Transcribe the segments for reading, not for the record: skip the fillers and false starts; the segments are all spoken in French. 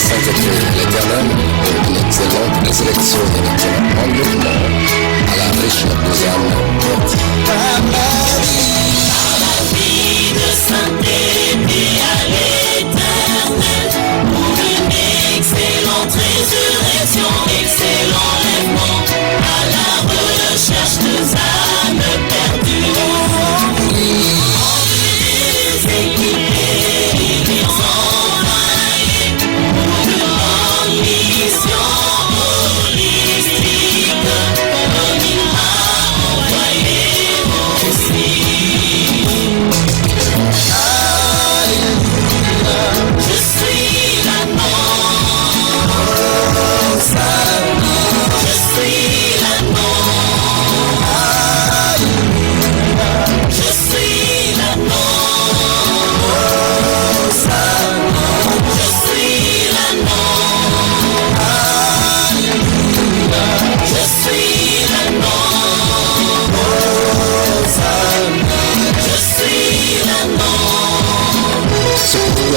sainteté, l'Éternel, l'excellente résurrection de l'Éternel, en mouvement à la riche des âmes mortes. Par la vie de sainteté à l'Éternel, pour une excellente résurrection, excellent lèvement, à la recherche des âmes perdues.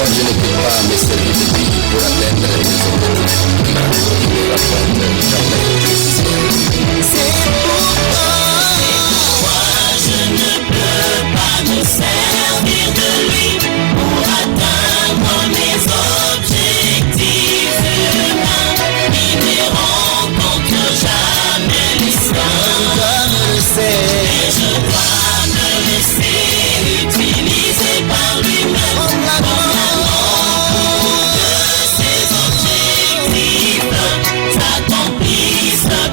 Je ne peux pas me servir de lui pour atteindre les objectifs. Il ne rapporte jamais le ciel. C'est pourquoi je ne peux pas me servir de lui pour atteindre mes objectifs humains. Il ne rencontre jamais les siens. Et je dois me laisser utiliser par lui-même comme la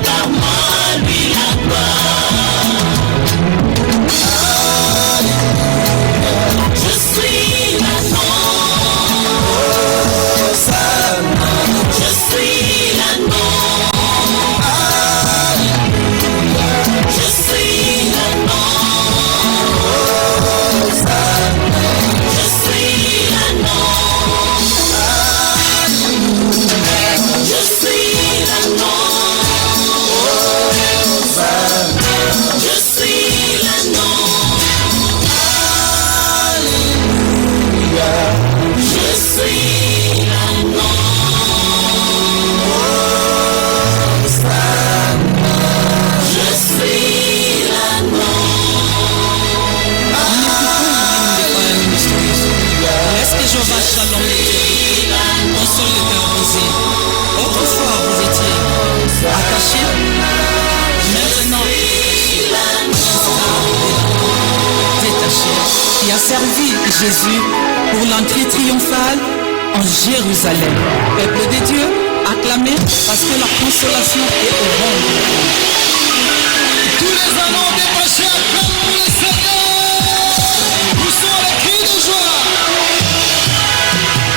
par moi, lui la gloire. Je suis l'agneau, je suis l'agneau, je suis l'agneau, je suis l'agneau, je suis l'agneau. Je suis l'agneau. Alléluia. Je suis l'agneau. Je suis l'agneau. Est-ce que Jéhovah Shalom console le cœur brisé? Autrefois vous étiez attachés, maintenant détaché, qui a servi Jésus pour l'entrée triomphale en Jérusalem. Peuple de Dieu, acclamez parce que la consolation est au bon moment. Tous les anneaux détachés acclament pour le Seigneur. Nous sommes les cris de joie.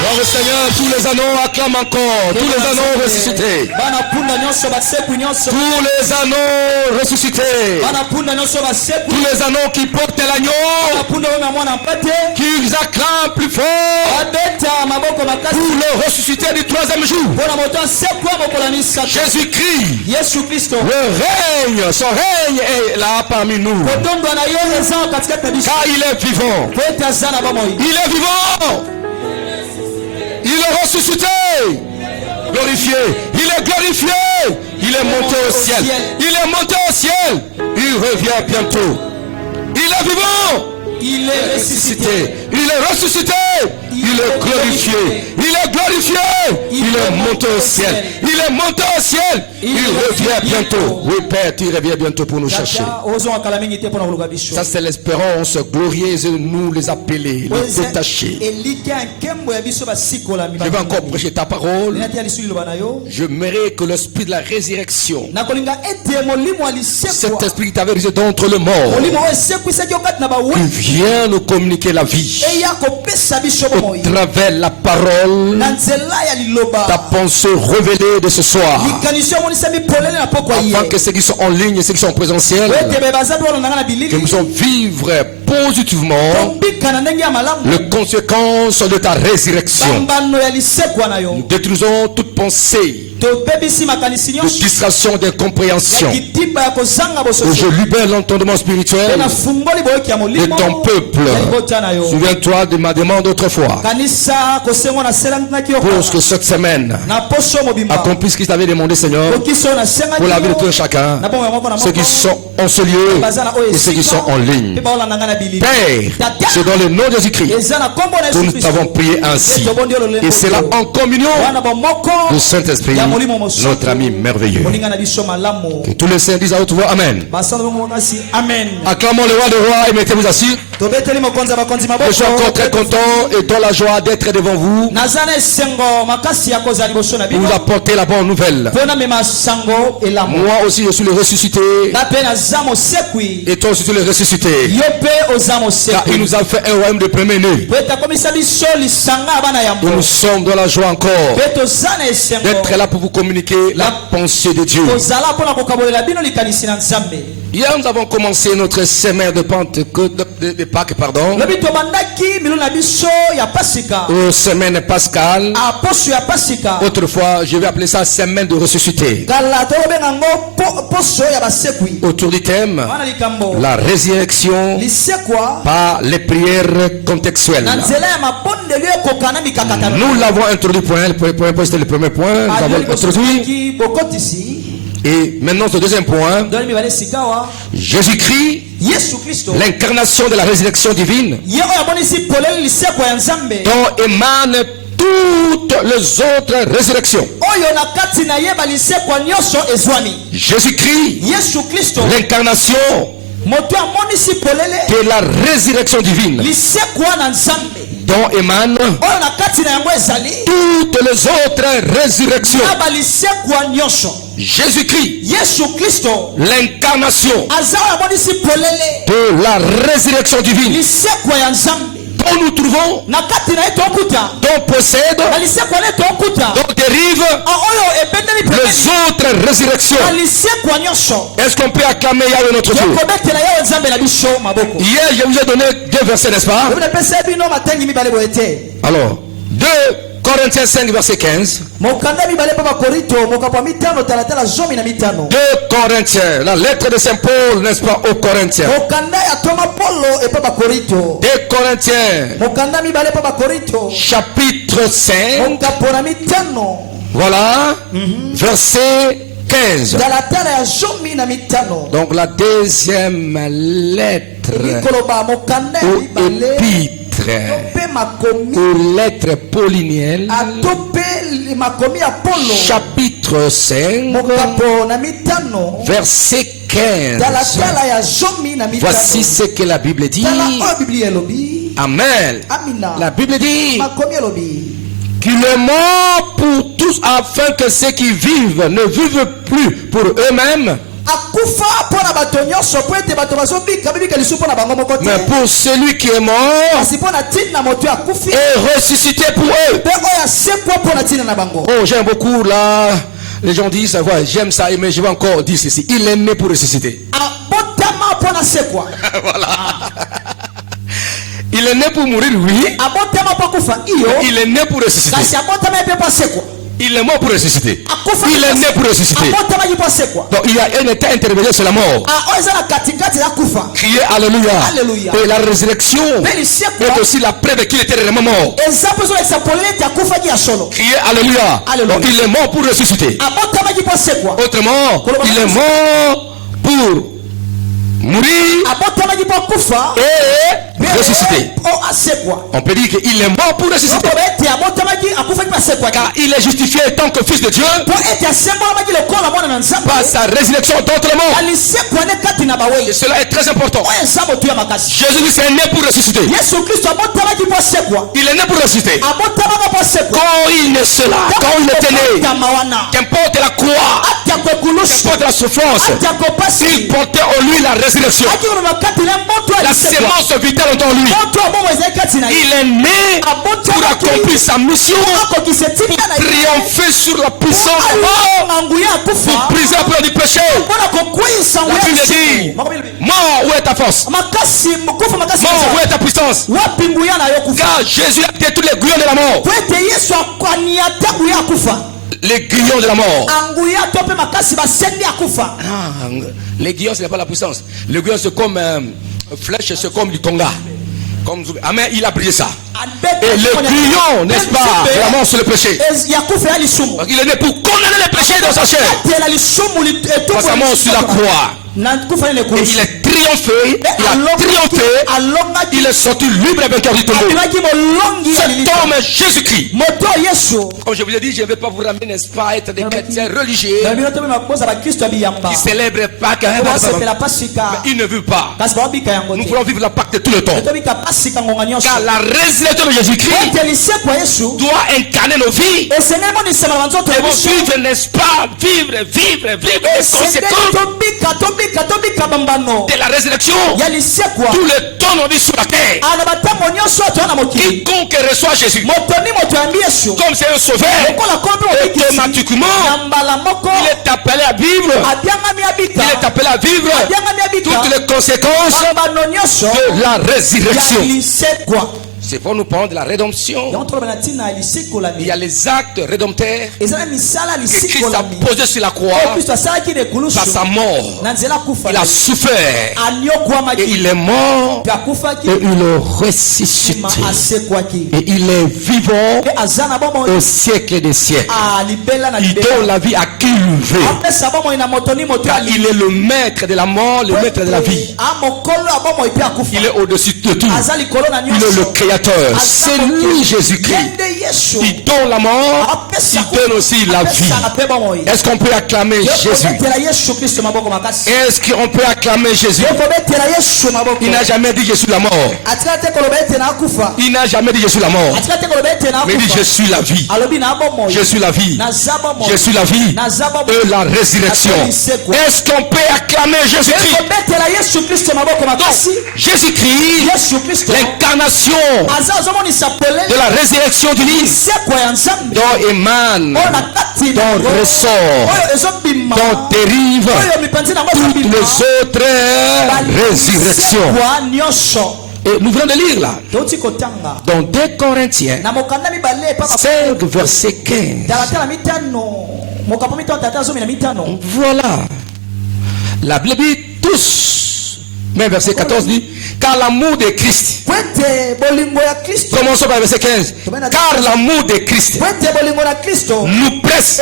Gloire au Seigneur, tous les anneaux acclament encore, tous les anneaux ressuscités. Tous les anneaux ressuscités. Tous les anneaux qui portent l'agneau, qui acclament plus fort pour le ressuscité du troisième jour. Jésus-Christ, le règne, son règne est là parmi nous. Car il est vivant. Il est vivant. Il est ressuscité, glorifié. Il est glorifié. Il est monté au ciel. Il est monté au ciel. Il revient bientôt. Il est vivant. Il est ressuscité. Il est ressuscité. Il est glorifié. Il est glorifié. Il est monté au ciel. Il est monté au ciel. Il revient bientôt. Oui, Père, tu reviens bientôt pour nous chercher. Ça, c'est l'espérance glorieuse de nous les appeler, les détacher. Je vais encore prêcher ta parole. Je mérite que l'esprit de la résurrection, cet esprit qui t'avait risé d'entre le mort, il vient nous communiquer la vie au travers de la parole, ta pensée révélée de ce soir, afin que ceux qui sont en ligne et ceux qui sont en présentiel, que nous allons vivre positivement les conséquences de ta résurrection. Nous détruisons toute pensée de distraction, d'incompréhension. Et je libère l'entendement spirituel de ton peuple. Souviens-toi de ma demande autrefois pour que cette semaine accomplisse ce qu'il t'avait demandé, Seigneur, pour la vie de tout chacun, ceux qui sont en ce lieu et ceux qui sont en ligne. Père, c'est dans le nom de Jésus-Christ que nous t'avons prié ainsi. Et c'est là en communion du Saint-Esprit, notre ami merveilleux. Que tous les saints disent à haute voix Amen. Acclamons le roi des rois et mettez-vous assis. Je suis encore très content et dans la joie d'être devant vous pour vous apporter la bonne nouvelle. Moi aussi je suis le ressuscité et toi aussi tu es le ressuscité, car il nous a fait un royaume de premier-né. Nous sommes dans la joie encore d'être là pour vous communiquer la pensée de Dieu. Hier nous avons commencé notre semaine de Pentecôte, de Pâques, pardon, aux semaines pascales. Autrefois je vais appeler ça semaine de ressuscité, autour du thème la résurrection par les prières contextuelles. Nous l'avons introduit, c'était le premier point, nous l'avons introduit. Et maintenant ce deuxième point, Jésus-Christ, l'incarnation de la résurrection divine, dont émanent toutes les autres résurrections. Jésus-Christ, l'incarnation de la résurrection divine, dont émanent toutes les autres résurrections. Jésus-Christ, l'incarnation de la résurrection divine, dont nous trouvons, dont possède, dont dérive les autres résurrections. Est-ce qu'on peut acclamer Yahweh notre Dieu? Hier je vous ai donné deux versets, n'est-ce pas? Alors 2 Corinthiens 5 verset 15. 2 Corinthiens, la lettre de Saint Paul, n'est-ce pas, aux Corinthiens. 2 Corinthiens chapitre 5, voilà, verset 15. Donc la deuxième lettre ou épître ou lettre paulinienne, chapitre 5, verset 15. Voici ce que la Bible dit. Amen. La Bible dit qu'il est mort pour tous, afin que ceux qui vivent ne vivent plus pour eux-mêmes, mais pour celui qui est mort et ressuscité pour eux. Oh, j'aime beaucoup là. Les gens disent, ouais, j'aime ça, mais je vais encore dire ceci. Il est né pour ressusciter. Voilà. Il est né pour mourir, oui. Il est né pour ressusciter. Il est mort pour ressusciter. Il est né pour ressusciter. Donc il y a un état intermédiaire sur la mort. Criez Alléluia. Et la résurrection est aussi la preuve qu'il était réellement mort. Criez Alléluia. Donc il est mort pour ressusciter. Autrement, il est mort pour mourir et ressusciter. On peut dire qu'il est mort pour ressusciter, car il est justifié en tant que fils de Dieu par sa résurrection d'entre morts. Et cela est très important. Jésus est né pour ressusciter. Il est né pour ressusciter. Quand il est cela, quand il était né, qu'importe la croix qu'importe la souffrance, il portait en lui la résurrection. La sémence vitale en lui. Il est né pour accomplir sa mission, pour triompher sur la puissance de mort, pour briser la peur du péché. La Bible dit, mort, où est ta force? Mort, où est ta puissance? Car Jésus a détruit les grillons de la mort. Les grillons de la mort. Les grillons, ce n'est pas la puissance. Les grillons, c'est comme flèche, c'est comme du Tonga. Amen, il a brisé ça. Et le grillon, n'est-ce pas, de la mort sur le péché. Il est né pour condamner les péchés dans sa chair. Par sa mort sur la croix. Et il est triomphé, il est sorti libre et vainqueur du tombeau. Cet homme est Jésus-Christ. Comme je vous ai dit, je ne vais pas vous ramener, n'est-ce pas, à être des chrétiens religieux qui célèbrent Pâques, mais il ne veut pas. Nous voulons vivre la Pâque de tout le temps. Car la résurrection de Jésus-Christ doit incarner nos vies. Et vivre, n'est-ce pas, vivre les conséquences de la résurrection. Tout le temps nos vies sur la terre. Quiconque reçoit Jésus comme c'est un sauveur, automatiquement il est appelé à vivre. Il est appelé à vivre toutes les conséquences de la résurrection. C'est pour nous parler de la rédemption. Il y a les actes rédempteurs que Christ a posés sur la croix. Par sa mort, il a souffert et il est mort et il est ressuscité et il est vivant au siècle des siècles. Il donne la vie à qui il veut, car il est le maître de la mort, le maître de la vie. Il est au-dessus de tout. Il est le créateur. C'est lui, Jésus-Christ. Il donne la mort, il donne aussi la vie. Est-ce qu'on peut acclamer Jésus? Est-ce qu'on peut acclamer Jésus? Il n'a jamais dit je suis la mort. Il n'a jamais dit je suis la mort. Mais il dit je suis la vie. Je suis la vie. Je suis la vie et la résurrection. Est-ce qu'on peut acclamer Jésus-Christ? Donc, Jésus-Christ, l'incarnation de la résurrection du Christ, dont émane, dont ressort, dont dérive toutes les autres résurrections. Et nous venons de lire là, dans 2 Corinthiens 5, verset 15. Voilà. La Bible dit tous, même verset 14 dit, car l'amour de Christ. Commençons par verset 15. Car l'amour de Christ nous presse,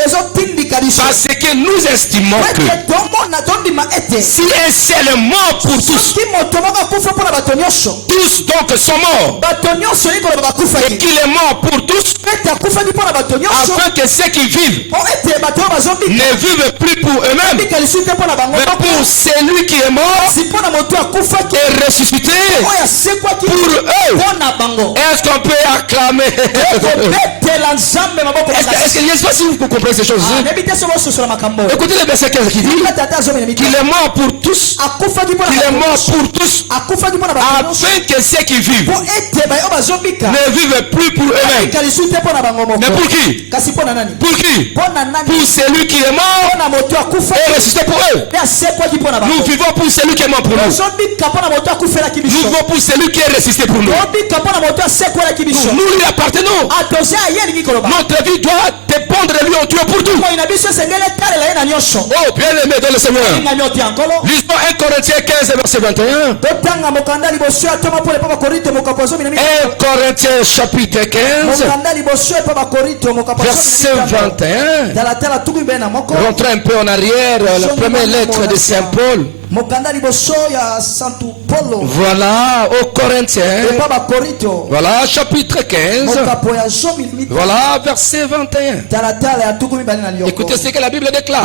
parce que nous estimons que si un seul est mort pour tous, tous donc sont morts, et qu'il est mort pour tous, afin que ceux qui vivent ne vivent plus pour eux-mêmes, mais pour celui qui est mort et ressuscité pour eux. Est-ce qu'on peut acclamer? Est-ce qu'il y a pas si vous comprenez ces choses? Écoutez le verset 15 qui dit qu'il est mort pour tous, qu'il est mort pour tous, afin que ceux qui vivent ne vivent plus pour eux-mêmes. Mais pour qui? Pour qui? Pour celui qui est mort et ressuscité pour eux. Nous vivons pour celui qui est mort pour nous. Nous vivons pour celui qui est ressuscité pour nous. Nous lui appartenons. Notre vie doit dépendre de lui en tout et pour tout. Oh, bien aimé dans le Seigneur. Lisons 1 Corinthiens 15, verset 21. 1 Corinthiens chapitre 15, verset 21. Rentrons un peu en arrière, la première lettre de Saint Paul. Voilà, aux Corinthiens. Voilà, chapitre 15. Voilà, verset 21. Écoutez ce que la Bible déclare.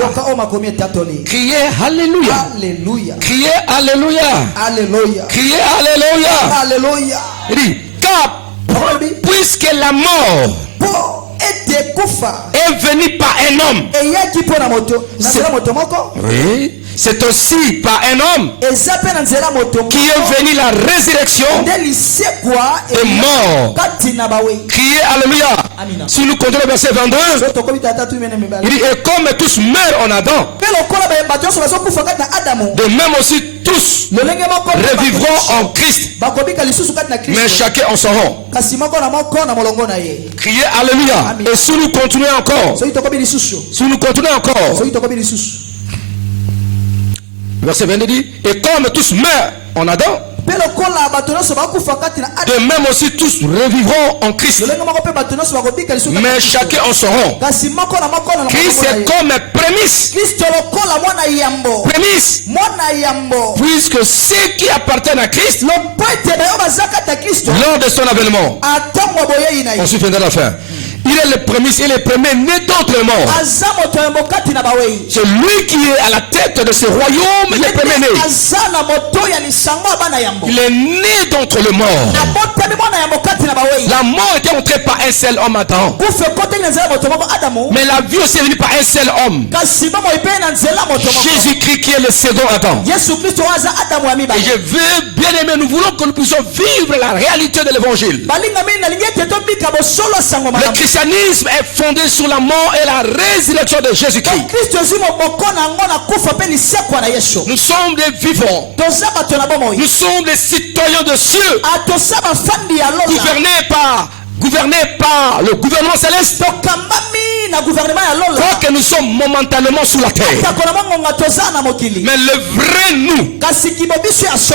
Criez Alléluia. Criez Alléluia. Criez Alléluia. Il dit, car puisque la mort est venu par un homme. Oui. C'est aussi par un homme qui est venu la résurrection des morts. Criez Alléluia. Si nous comptons le verset 22, il dit, et comme tous meurent en Adam, de même aussi tous revivront en Christ, mais chacun en son rang. Criez Alléluia. Et si nous continuons encore, verset 22 dit, et comme tous meurent en Adam, de même aussi tous revivront en Christ, mais chacun en son rang. Christ est comme prémisse. Puisque ceux qui appartiennent à Christ, lors de son avènement, on se fait de la fin. Il est le prémisse, il est le premier né d'entre morts. C'est lui qui est à la tête de ce royaume, le premier né. Il est né d'entre les morts. La mort était entrée par un seul homme Adam. Mais la vie aussi est venue par un seul homme. Jésus-Christ qui est le second Adam. Et je veux, bien aimé, nous voulons que nous puissions vivre la réalité de l'évangile. Le christianisme est fondé sur la mort et la résurrection de Jésus-Christ. Nous sommes des vivants. Nous sommes des citoyens de cieux. Gouvernés par le gouvernement céleste. Quoique nous sommes momentanément sous la terre, mais le vrai nous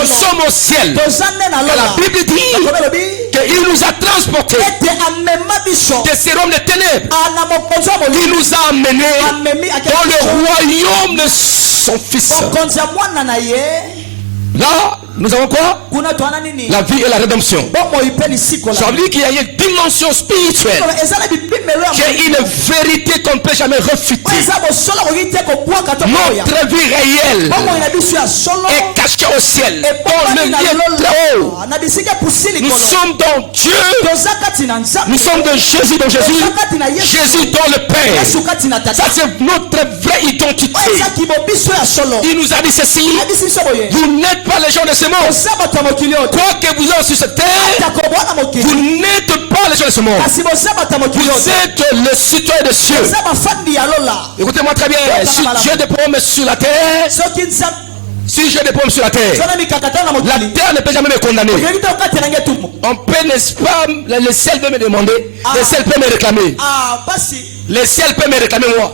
sommes au ciel. Et la Bible dit qu'il nous a transportés de ces royaumes de ténèbres. Il nous a amenés dans le royaume de son Fils. Là, nous avons quoi? La vie et la rédemption. Ça veut dire qu'il y a une dimension spirituelle, qui est une vérité qu'on ne peut jamais refuter. Notre vie réelle est cachée au ciel, dans le lieu très haut. Nous sommes dans Dieu. Nous sommes dans Jésus, Jésus dans le Père. Ça c'est notre vraie identité. Il nous a dit ceci: vous n'êtes pas les gens de ce monde. Quoi que vous êtes sur cette terre, vous n'êtes pas les gens de ce monde. Vous êtes le citoyen de cieux. Écoutez-moi très bien. Si j'ai des problèmes sur la terre, la terre ne peut jamais me condamner. On peut, n'est-ce pas, le ciel peut me demander, le ciel peut me réclamer. Le ciel peut me réclamer moi.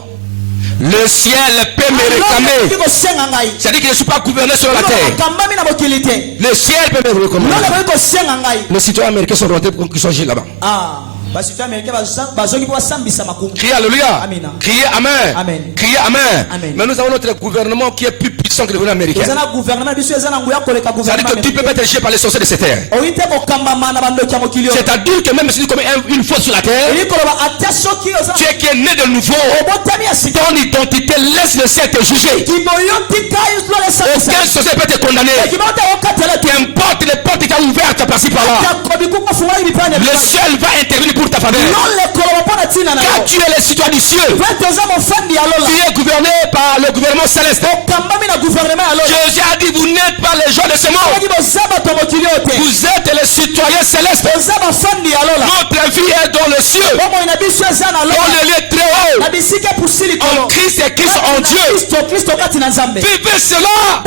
Le ciel peut me réclamer. C'est-à-dire que je ne suis pas gouverné sur la terre. Le ciel peut me réclamer. Les citoyens américains sont rentrés pour qu'ils soient là-bas. Criez Alléluia. Criez Amen. Criez Amen. Mais nous avons notre gouvernement qui est plus puissant que le gouvernement américain. C'est-à-dire que tu peux pas être géré par les sorciers de cette terre. C'est-à-dire que même si tu commets une faute sur la terre, tu es qui est né de nouveau, ton identité laisse le ciel te juger. Aucun sorcier peut te condamner. Qu'importe les portes qui sont ouvertes par-ci par-là, le ciel va intervenir pour ta faveur. Car tu es le citoyen du ciel. Tu es gouverné par le gouvernement céleste. Jésus a dit: vous n'êtes pas les gens de ce monde. Vous êtes les citoyens célestes. Notre vie est dans le ciel, dans le lieu très haut, en Christ et Christ en Dieu. Vivez cela.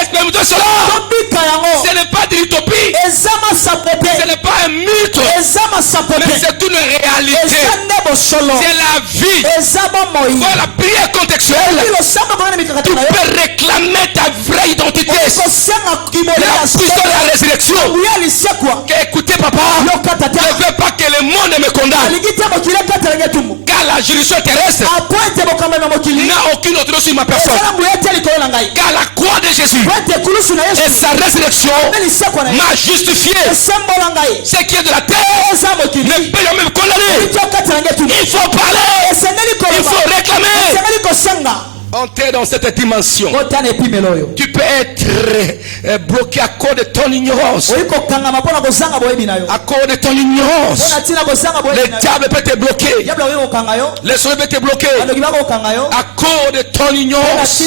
Expérimentez cela. Ce n'est pas de l'utopie. Ce n'est pas un mythe. Mais c'est une réalité. C'est la vie. Voilà la prière contextuelle. Tu peux réclamer ta vraie identité. La puissance de la résurrection. Écoutez papa, je ne veux pas que le monde me condamne. Car la juridiction terrestre n'a aucune autorité sur ma personne. Car la croix de Jésus et sa résurrection m'a justifié. Ce qui est de la terre ne peut jamais me condamner. Il faut parler. Il faut réclamer. entrer dans cette dimension, tu peux être bloqué à cause de ton ignorance. À cause de ton ignorance, le diable peut te bloquer. Le soleil peut te bloquer à cause de ton ignorance.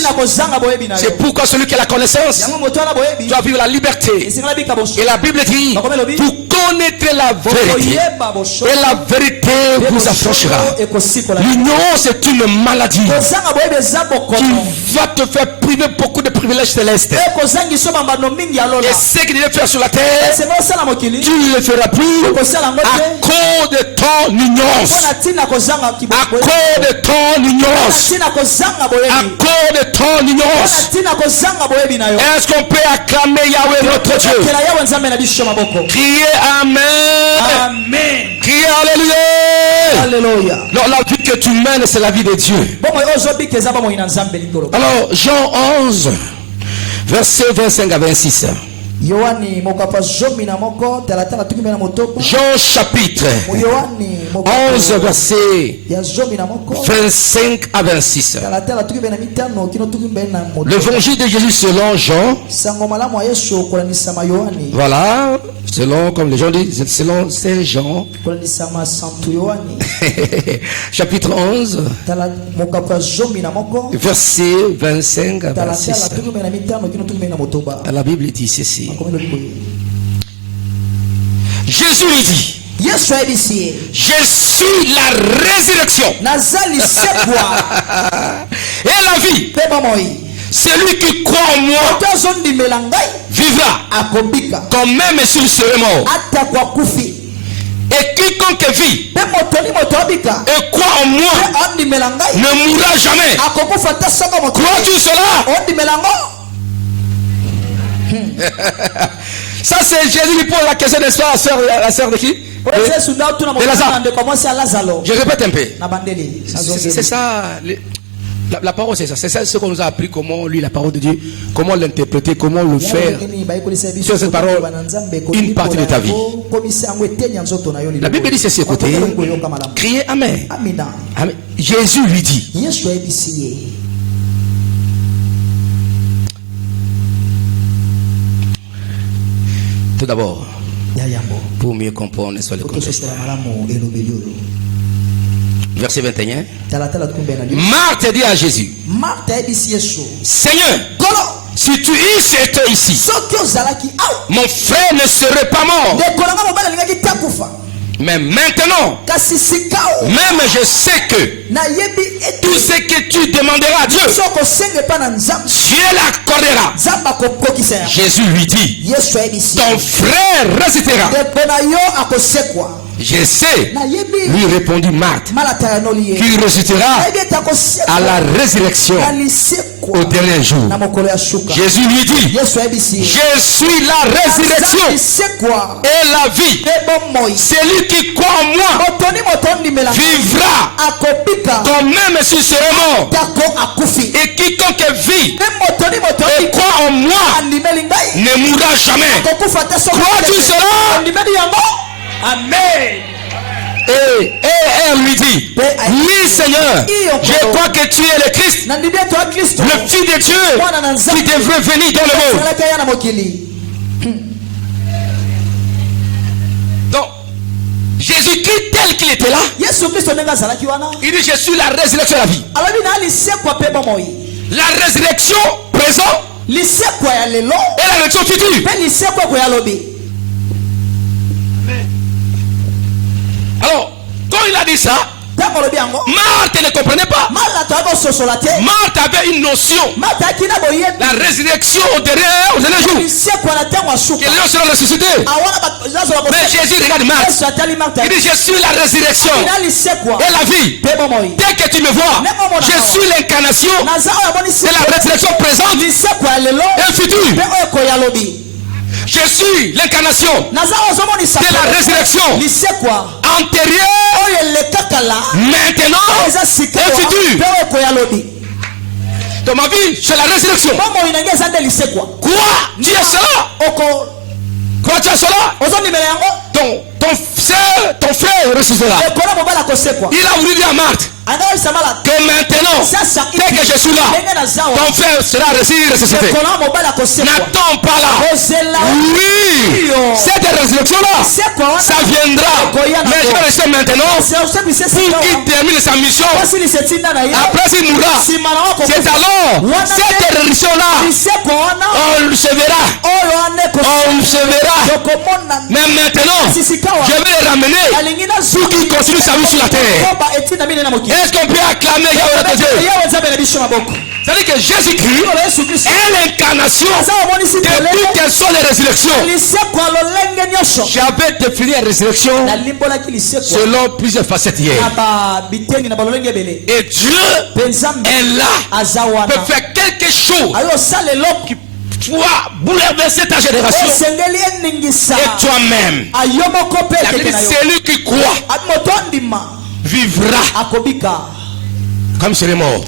C'est pourquoi celui qui a la connaissance doit vivre la liberté. Et la Bible dit, vous connaîtrez la vérité et la vérité vous affranchira. L'ignorance est une maladie qui va te faire priver beaucoup de privilèges célestes. Et ce qu'il devait faire sur la terre, tu ne le feras plus à cause de ton ignorance. À cause de ton ignorance. À cause de ton ignorance. Est-ce qu'on peut acclamer Yahweh notre Dieu? Criez Amen. Amen. Criez Alléluia. Alors, la vie que tu mènes, c'est la vie de Dieu. Alors, Jean 11, verset 25 à 26. Jean chapitre 11 verset 25 à 26. L'évangile de Jésus selon Jean. Voilà, selon, comme les gens disent, selon Saint Jean. Chapitre 11 verset 25 à 26. La Bible dit ceci. Jésus lui dit, je suis la résurrection et la vie. Celui qui croit en moi vivra quand même s'il serait mort. Et quiconque vit et croit en moi ne mourra jamais. Crois-tu cela? Ça c'est Jésus qui pose la question, n'est-ce pas, la sœur de qui? De Lazare. Je répète un peu. C'est ça. La parole c'est ça. C'est ça ce qu'on nous a appris, comment lire la parole de Dieu, comment l'interpréter, comment le faire. Sur cette parole, une partie de ta vie. La Bible dit ceci, écoutez. Criez Amen. Amen. Jésus lui dit. Tout d'abord, pour mieux comprendre, n'est-ce pas, le contexte. Verset 21. Marthe dit à Jésus, Seigneur, si tu étais ici, mon frère ne serait pas mort. Mais maintenant, même je sais que tout ce que tu demanderas à Dieu, Dieu l'accordera. Jésus lui dit, ton frère ressuscitera. Je sais, lui répondit Marthe, qu'il ressuscitera à la résurrection au dernier jour. Jésus lui dit, je suis la résurrection et la vie. Celui qui croit en moi vivra quand même s'il serait mort. Et quiconque vit et croit en moi ne mourra jamais. Crois-tu cela? Amen. Et elle lui dit, oui Seigneur, je crois que tu es le Christ, le Fils de Dieu qui devrait venir dans le monde. Donc, Jésus-Christ tel qu'il était là, il dit, je suis la résurrection de la vie. La résurrection présente et la résurrection future. Alors, quand il a dit ça, Marthe ne comprenait pas. Marthe avait une notion. La résurrection au dernier jour. Que les gens seront ressuscités. Mais Jésus regarde Marthe. Il dit, je suis la résurrection et la vie. Dès que tu me vois, je suis l'incarnation de la résurrection présente et future. Je suis l'incarnation de la résurrection antérieure, maintenant et future. Dans ma vie, c'est la résurrection. Quoi? Tu es cela? Quoi, tu es cela? Donc, ton frère ressuscitera. Il a voulu dire à Marthe que maintenant, dès que je suis là, ton frère sera ressuscité. N'attends pas là. Oui, cette résurrection-là, ça viendra. Mais je vais rester maintenant pour qu'il termine sa mission. Après, il mourra. C'est alors, cette résurrection-là, on se verra. On se verra. Mais maintenant, je vais les ramener pour qu'ils continuent sa vie sur la terre. Est-ce qu'on peut acclamer Yahweh? C'est-à-dire que Jésus-Christ est l'incarnation de toutes quelles sont les résurrections. J'avais défini la résurrection selon plusieurs facettes hier. Et Dieu est là, peut faire quelque chose qui pourra bouleverser ta génération et toi-même. Celui qui croit vivra comme s'il est mort.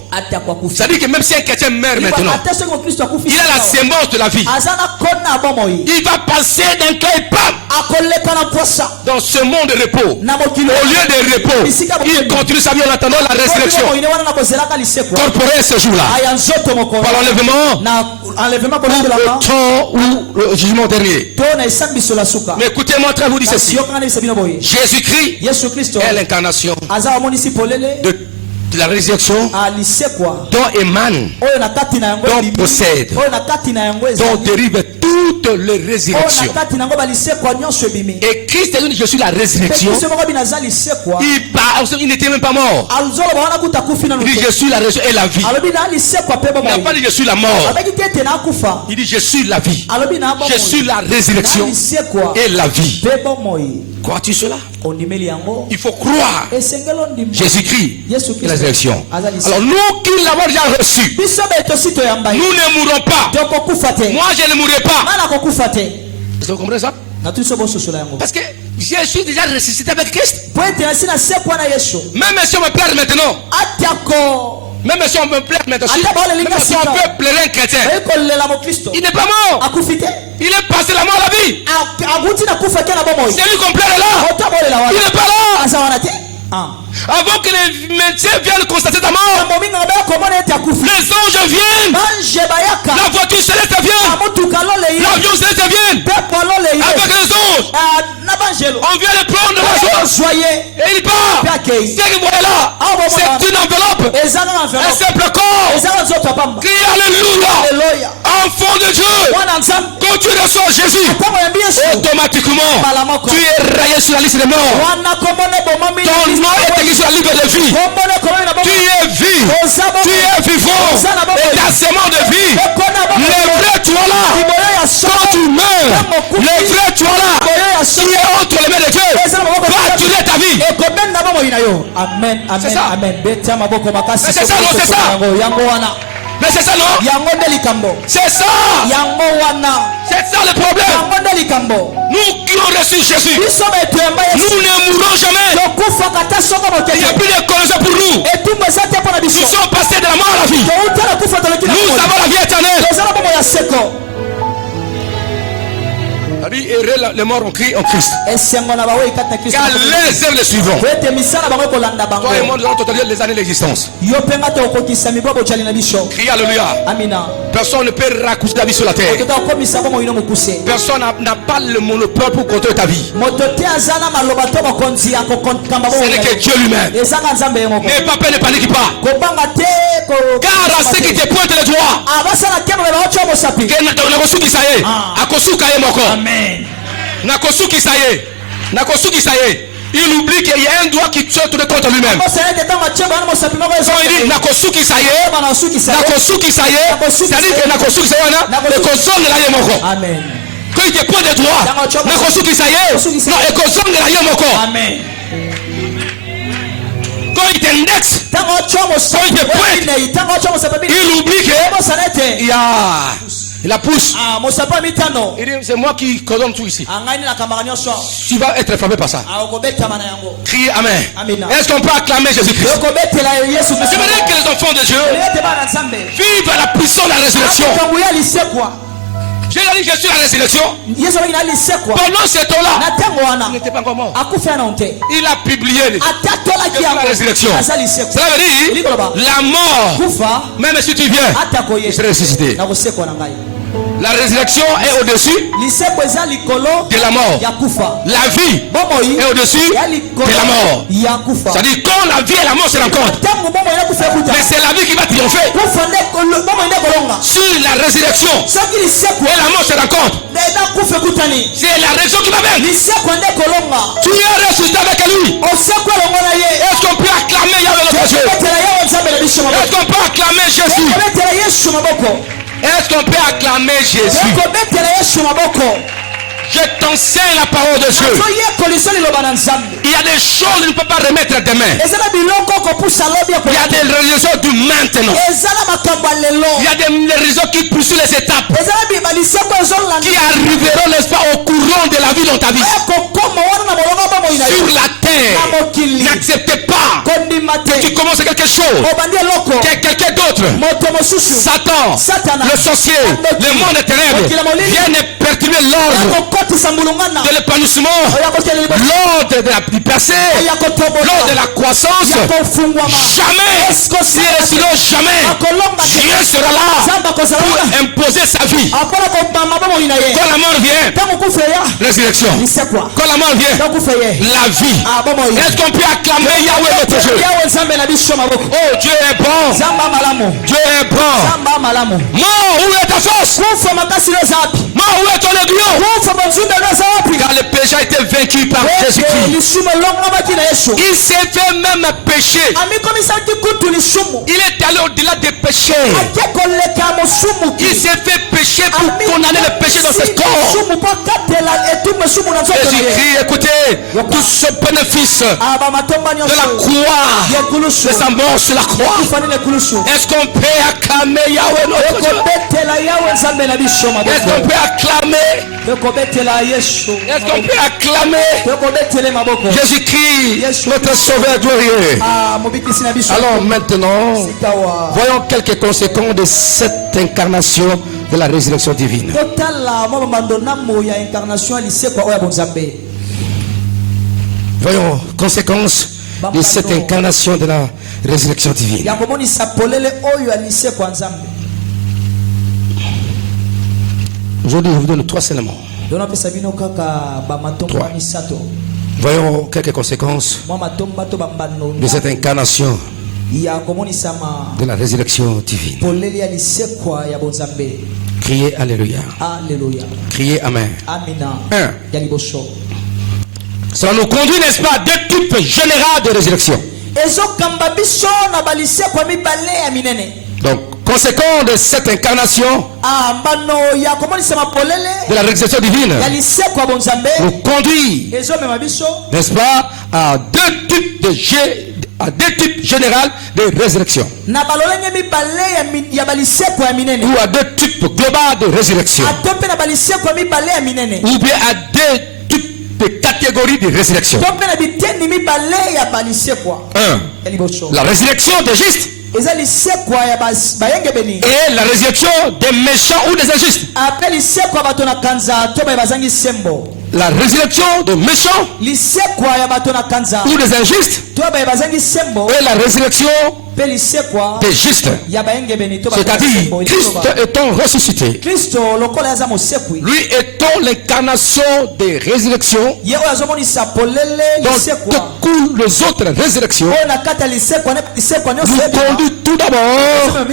C'est-à-dire que même si un chrétien meurt maintenant, il a la sémence de la vie. Il va passer d'un cœur dans ce monde de repos. Au lieu de repos, il continue sa vie en attendant la résurrection corporelle ce jour-là. Par l'enlèvement, le temps ou le jugement dernier. Mais écoutez-moi, très vous dit ceci. Jésus-Christ est l'incarnation de la résurrection dont émane, dont possède, dont dérive toutes les résurrections. Et Christ a dit je suis la résurrection. Il n'était même pas mort. Il dit je suis la résurrection et la vie. Il n'a pas dit je suis la mort. Il dit je suis la vie. Je suis la résurrection et la vie. Crois-tu cela? Il faut croire Jésus-Christ et la résurrection. Alors nous qui l'avons déjà reçu, nous ne mourrons pas. Moi je ne mourrai pas. Vous comprenez ça? Parce que je suis déjà ressuscité avec Christ. Même si on me plaît maintenant, même si on me plaît maintenant, même si on peut plaire un chrétien, il n'est pas mort. Il est passé la mort à la vie. C'est lui qu'on plaît là. Il n'est pas là. Avant que les médecins viennent constater ta mort, les anges viennent, la voiture céleste vient, l'avion céleste vient, avec les anges, on vient le prendre la joie, et il part. Ce que vous voyez là, c'est une enveloppe, un simple corps. Crie Alléluia. Enfant de Dieu, quand tu reçois Jésus, automatiquement tu es rayé sur la liste des morts. Ton nom est écrit sur la liste de vie. Tu es vie, tu es vivant, et ta sémence de vie, le vrai toi là, quand tu meurs, le vrai toi là, qui est entre les mains de Dieu, va tuer ta vie. Amen, amen, c'est ça. amen. Mais c'est ça, non, c'est ça. Mais c'est ça, non? C'est ça. C'est ça le problème. Nous qui avons reçu Jésus, nous ne mourrons jamais. Il n'y a plus de connaissance pour nous. Nous sommes passés de la mort à la vie. Nous avons la vie éternelle. Les morts ont crié en Christ. Car les œuvres les suivront. Toi et moi, nous allons totalement les années d'existence. Crie Alléluia. Personne ne peut raccourcir la vie sur la terre. Personne n'a pas le monopole pour contrôler ta vie. Ce n'est que Dieu lui-même. N'aie pas peur, ne panique pas. Car à ceux qui te pointent les doigts, il oublie qu'il y a un doigt qui se tourne contre lui-même. Quand il dit Nakosuki Saye, c'est-à-dire que Nakosuki Saye, le console de la Yemoko. Quand il te pointe des doigts, Nakosuki Saye, non, le console de la Yemoko. Quand il t'indexe, quand il te pointe, il oublie qu'il y a. Il la pousse. Il dit c'est moi qui coordonne tout ici. Tu vas être frappé par ça. Criez Amen. Est-ce qu'on peut acclamer Jésus-Christ? C'est vrai que les enfants de Dieu vivent à la puissance de la résurrection. Jésus a dit je suis la résurrection. Pendant ce temps-là, il n'était pas encore mort. Il a publié la résurrection. Cela veut dire la mort, même si tu viens, je serai ressuscité. La résurrection est au-dessus de la mort. La vie est au-dessus de la mort. C'est-à-dire quand la vie et la mort se rencontrent. Mais c'est la vie qui va triompher. Sur la résurrection et la mort se rencontrent. C'est la résurrection qui va venir. Tu es ressuscité avec lui. Est-ce qu'on peut acclamer Yahweh notre Dieu? Est-ce qu'on peut acclamer Jésus? Est-ce qu'on peut acclamer Jésus? Je t'enseigne la parole de Dieu. Il y a des choses que tu ne peux pas remettre demain. Il y a des réalisations du maintenant. Il y a des réalisations qui poursuivent les étapes, qui arriveront, n'est-ce pas, au courant de la vie dans ta vie. Sur la terre, n'acceptez pas que tu commences quelque chose, que quelqu'un d'autre, Satan, le sorcier, le monde des ténèbres, vienne perturber l'ordre de l'épanouissement, l'ordre du passé, l'ordre de la croissance. Jamais, sinon jamais, Dieu sera là pour imposer sa vie. Quand la mort vient, résurrection. Quand la mort vient, la vie. Est-ce qu'on peut acclamer Yahweh notre Dieu? Oh, Dieu est bon. Dieu est bon. Mort, où est ta force? Mort, où est ton aiguillon? Car le péché a été vaincu par Jésus-Christ. Il s'est fait même péché. Il est allé au-delà des péchés. Il s'est fait péché pour condamner le péché dans ce corps. Jésus-Christ, écoutez, tout ce bénéfice de la croix, de sa mort sur la croix. Est-ce qu'on peut acclamer Yahweh notre Dieu? Est-ce qu'on peut acclamer? Est-ce qu'on peut acclamer Jésus-Christ, notre Sauveur glorieux? Alors maintenant, voyons quelques conséquences de cette incarnation de la résurrection divine. Voyons conséquences de cette incarnation de la résurrection divine. Aujourd'hui, je vous donne 3 éléments. 3. Voyons quelques conséquences de cette incarnation de la résurrection divine. Criez Alléluia. Criez Amen. 1. Cela nous conduit, n'est-ce pas, à 2 types généraux de résurrection. Donc, conséquent de cette incarnation de la résurrection divine nous conduit, n'est-ce pas, à 2 types généraux de résurrection, ou à 2 types globaux de résurrection, ou bien à 2 types de catégories de résurrection. 1. La résurrection des justes et la résurrection des méchants ou des injustes. La résurrection des méchants ou des injustes et la résurrection des justes. C'est-à-dire Christ étant ressuscité, lui étant l'incarnation des résurrections, dans toutes les autres résurrections, nous conduit tout d'abord,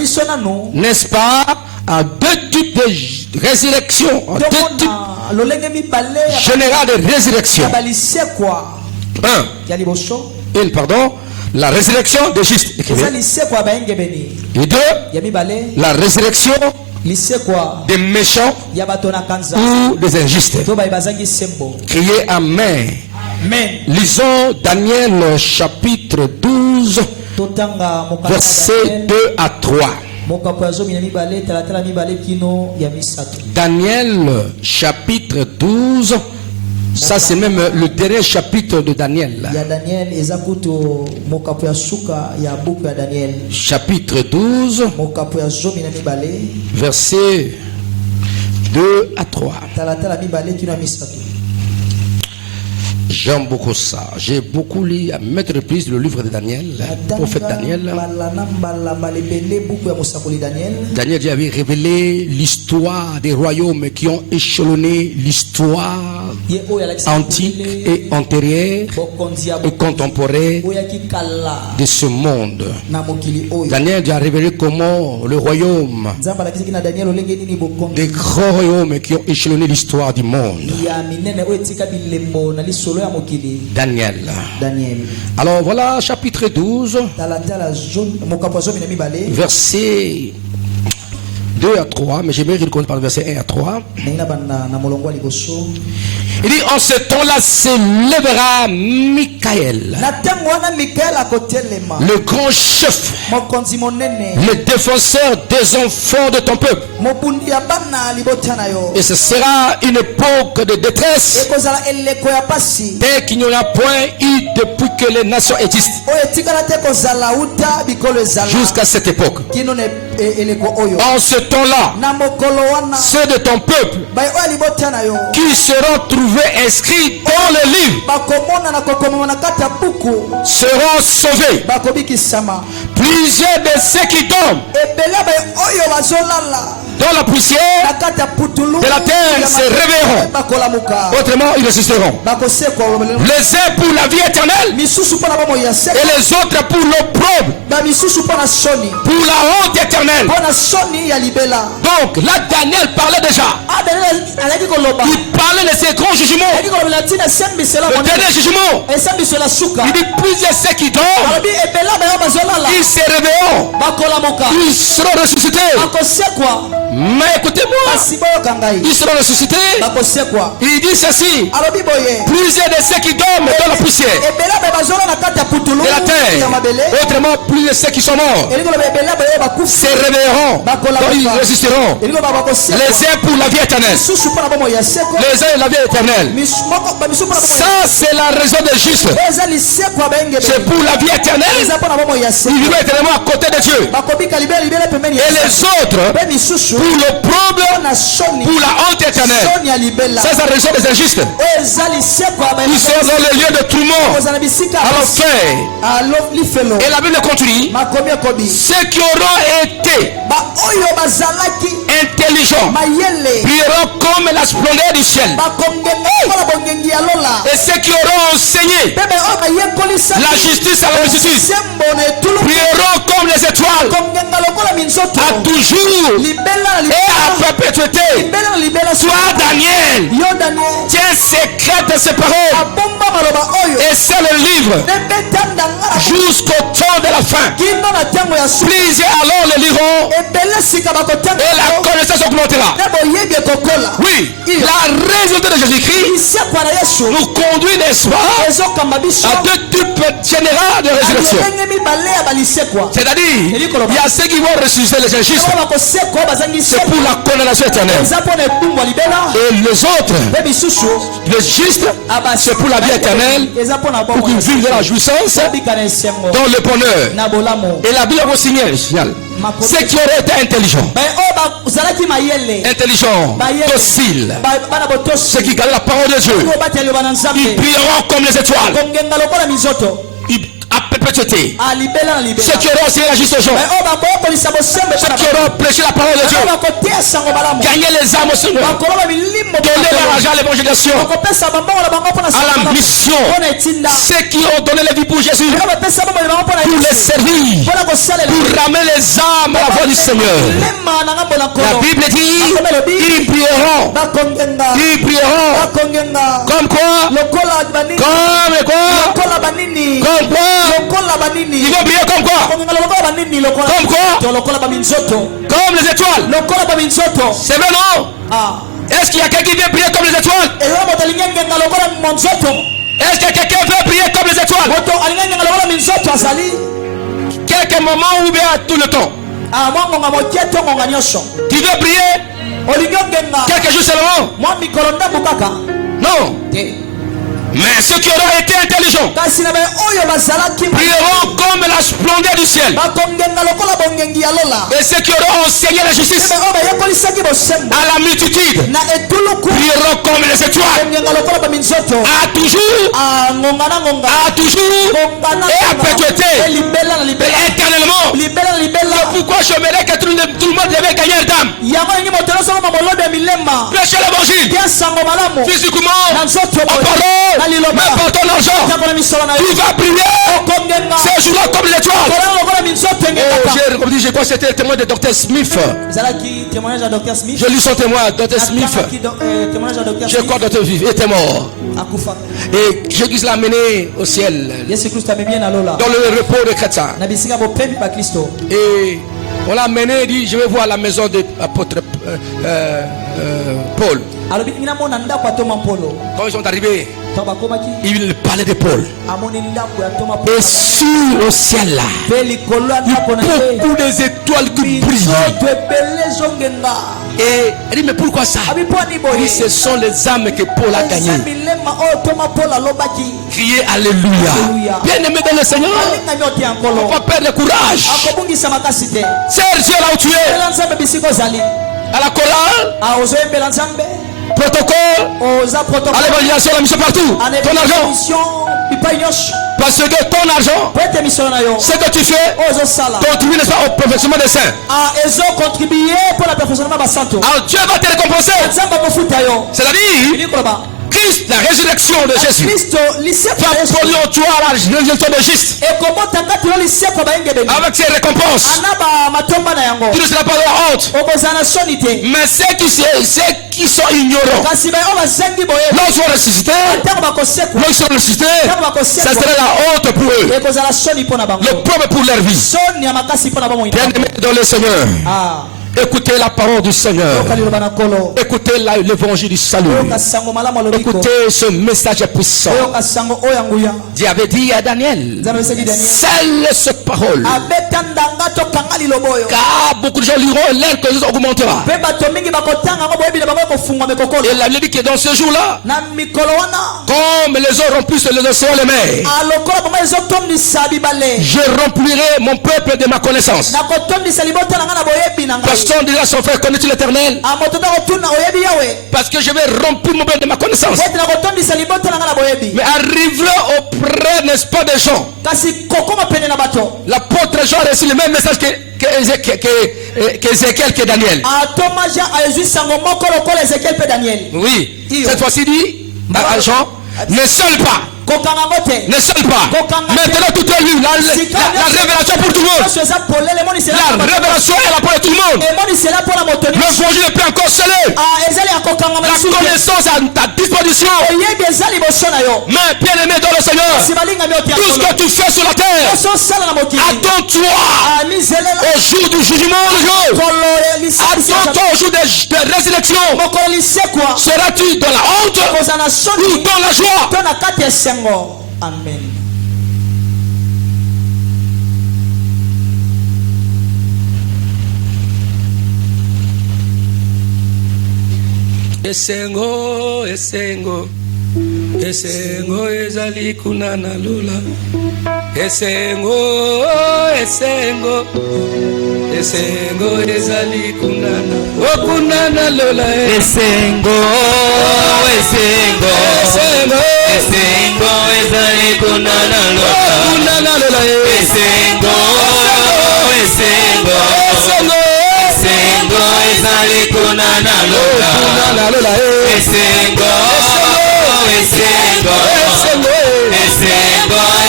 n'est-ce pas, à 2 types de résurrections, 2 types généraux de résurrection. 1. Pardon, la résurrection des justes. Et 2. La résurrection des méchants ou des injustes. Criez Amen. Lisons Daniel chapitre 12, versets 2 à 3. Daniel chapitre 12. Ça c'est même le dernier chapitre de Daniel. Chapitre 12, verset 2 à 3. J'aime beaucoup ça. J'ai beaucoup lu à maintes reprises le livre de Daniel, le prophète Daniel. Daniel Dieu avait révélé l'histoire des royaumes qui ont échelonné l'histoire antique et antérieure et contemporaine de ce monde. Daniel Dieu a révélé comment le royaume, des grands royaumes qui ont échelonné l'histoire du monde. Daniel. Alors voilà, chapitre 12, verset 2 à 3, mais j'aimerais qu'il commence par le verset 1 à 3. Il dit, en ce temps-là s'élèvera Michael, le grand chef, le défenseur des enfants de ton peuple. Et ce sera une époque de détresse dès qu'il n'y aura point eu depuis que les nations existent. Jusqu'à cette époque. En ce temps-là, ceux de ton peuple qui seront trouvés inscrits dans le livre seront sauvés. Plusieurs de ceux qui tombent dans la poussière de la terre se réveilleront. Autrement, ils ressusciteront. Les uns pour la vie éternelle et les autres pour l'opprobre, pour la honte éternelle. Donc là, Daniel parlait déjà. Il parlait de ces grands jugements. Le dernier jugement. Il dit plusieurs ceux qui dorment, ils se réveilleront. Ils seront ressuscités. Mais écoutez-moi, ils seront ressuscités. Il dit ceci: plusieurs de ceux qui dorment dans la poussière de la terre, autrement plusieurs de ceux qui sont morts, se réveilleront, donc ils résisteront. Les uns pour la vie éternelle, les uns la vie éternelle. Ça c'est la raison des justes. C'est pour la vie éternelle. Ils vivent éternellement à côté de Dieu. Et les autres pour l'opprobre, pour la honte éternelle. Ça c'est la raison des injustes. Ils sont dans le lieu de tourment, à l'enfer. Et la Bible continue: ceux qui auront été intelligents brilleront comme la splendeur du ciel. Et ceux qui auront enseigné la justice à la justice brilleront comme les étoiles à toujours et à perpétuité. Toi Daniel, tiens secret de ces paroles et c'est le livre jusqu'au temps de la fin. Plusieurs alors le liront et la connaissance augmentera. Oui, la raison de Jésus-Christ nous conduit, n'est-ce pas, à deux types généraux de résurrection. C'est-à-dire, il y a ceux qui vont ressusciter les injustes, c'est pour la condamnation éternelle. Et les autres, les justes, c'est pour la vie éternelle, pour qu'ils vivent de la jouissance, dans le bonheur. Et la Bible va signer, ceux qui auraient été intelligents, dociles, ceux qui gardent la parole de Dieu, ils brilleront comme les étoiles. À perpétuité. Ceux qui auront enseigné la justice aux gens, ceux qui auront prêché la parole de Dieu, gagner les âmes au Seigneur, donner l'argent à l'évangélisation, à la mission, ceux qui ont donné la vie pour Jésus, pour les servir, pour ramener les âmes à la voix du Seigneur. La Bible dit, ils prieront comme quoi? Comme quoi? Ils vont briller comme quoi? Comme quoi? Comme les étoiles. C'est vrai, non? Est-ce qu'il y a quelqu'un qui vient briller comme les étoiles? Est-ce que quelqu'un veut briller comme les étoiles? Quelques moments ou bien tout le temps? Tu veux briller quelques jours seulement? Non. Mais ceux qui auront été intelligents prieront comme la splendeur du ciel. Et ceux qui auront enseigné la justice à la multitude prieront comme les étoiles. À toujours et à perpétuité et éternellement. C'est pourquoi je me dis que tout le monde devait gagner d'âme. Prêchez l'évangile physiquement, en parole, mais pour ton argent. Tu vas briller ces jours-là comme l'étoile. Je crois que c'était le témoin de Dr. Smith. Je lis son témoin, Dr. Smith. Je crois que Dr. Smith était mort. Et Jésus l'a amené au ciel, dans le repos de chrétiens. Et on l'a amené et dit, je vais voir la maison de l'apôtre Paul. Quand ils sont arrivés, il parlait de Paul. Et sur le ciel là, il y a beaucoup des étoiles qui brillent. Et il dit, mais pourquoi ça? Il dit, ce sont les âmes que Paul a gagnées. Criez Alléluia. Bien aimé dans le Seigneur, on va perdre le courage. Serge Dieu là où tu es. À la chorale, protocole, à l'évangélisation, la mission partout. Ton argent. Parce que ton argent, ce que tu fais, contribue n'est-ce pas au perfectionnement des saints. Alors Dieu va te récompenser. C'est-à-dire, Christ, la résurrection de Jésus, va produire en toi la résurrection de Jésus. Avec ses récompenses, tu ne seras pas de la honte. Mais ceux qui sont ignorants, lorsqu'ils sont ressuscités, ça sera la honte pour eux, le problème pour leur vie. Bien aimé dans le Seigneur. Écoutez la parole du Seigneur. Écoutez l'évangile du salut. Écoutez ce message puissant. Dieu avait dit à Daniel, scelle cette parole, car beaucoup de gens liront et l'air que Jésus augmentera. Et la Bible dit que dans ce jour-là, comme les eaux remplissent les océans et les mers, je remplirai mon peuple de ma connaissance. Personne dira son frère, connais-tu l'Éternel? Parce que je vais remplir mon peuple de ma connaissance. Mais arrive auprès, n'est-ce pas, des gens. L'apôtre Jean a reçu le même message qu'Ézéchiel, que Daniel. Oui, cette fois-ci dit à Jean, ne seul pas. Ne seul pas. Maintenant tout est lu. La révélation pour tout le monde. La révélation est là pour tout le monde. L'évangile ne peut encore sceller. La connaissance à ta disposition. Mais bien aimé dans le Seigneur, tout ce que tu fais sur la terre, attends-toi au jour du jugement. Attends-toi au jour de résurrection. Seras-tu dans la honte ou dans la joie? Amen. Esengo ezali kunana lula. Esengo ezali kunana. O kunana lula. Esengo ezali kunana lula. Kunana lula. Esengo ezali kunana lula. Kunana lula. Esengo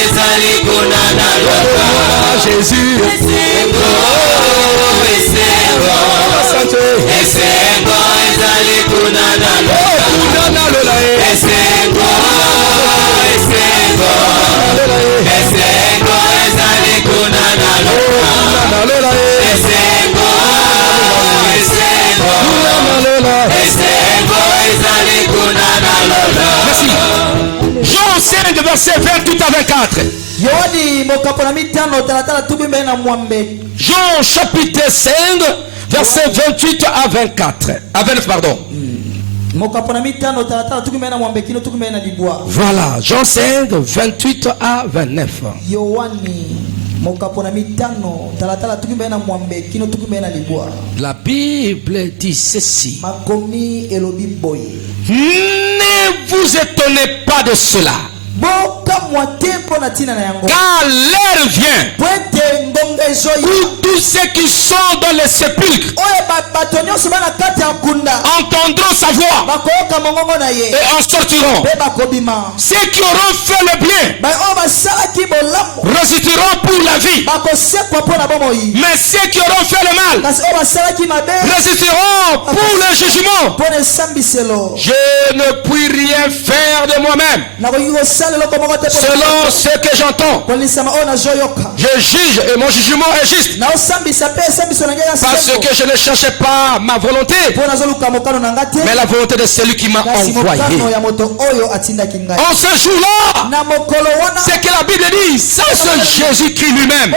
ezali kunana lula. Jésus. Esengo ezali kunana lula. Kunana lula. Esengo ezali kunana lula. Merci. Jean 5 verset 28 à 24. Jean chapitre 5 verset 28 à 24. À 29 pardon. Voilà, Jean 5, 28 à 29. La Bible dit ceci. Ne vous étonnez pas de cela, car l'heure vient où tous ceux qui sont dans les sépulcres entendront sa voix et en sortiront. Ceux qui auront fait le bien ressusciteront pour la vie, mais ceux qui auront fait le mal ressusciteront pour le jugement. Je ne puis rien faire de moi-même. Selon ce que j'entends, je juge et mon jugement est juste, parce que je ne cherchais pas ma volonté, mais la volonté de celui qui m'a envoyé. En ce jour-là, c'est que la Bible dit, ça c'est Jésus-Christ lui-même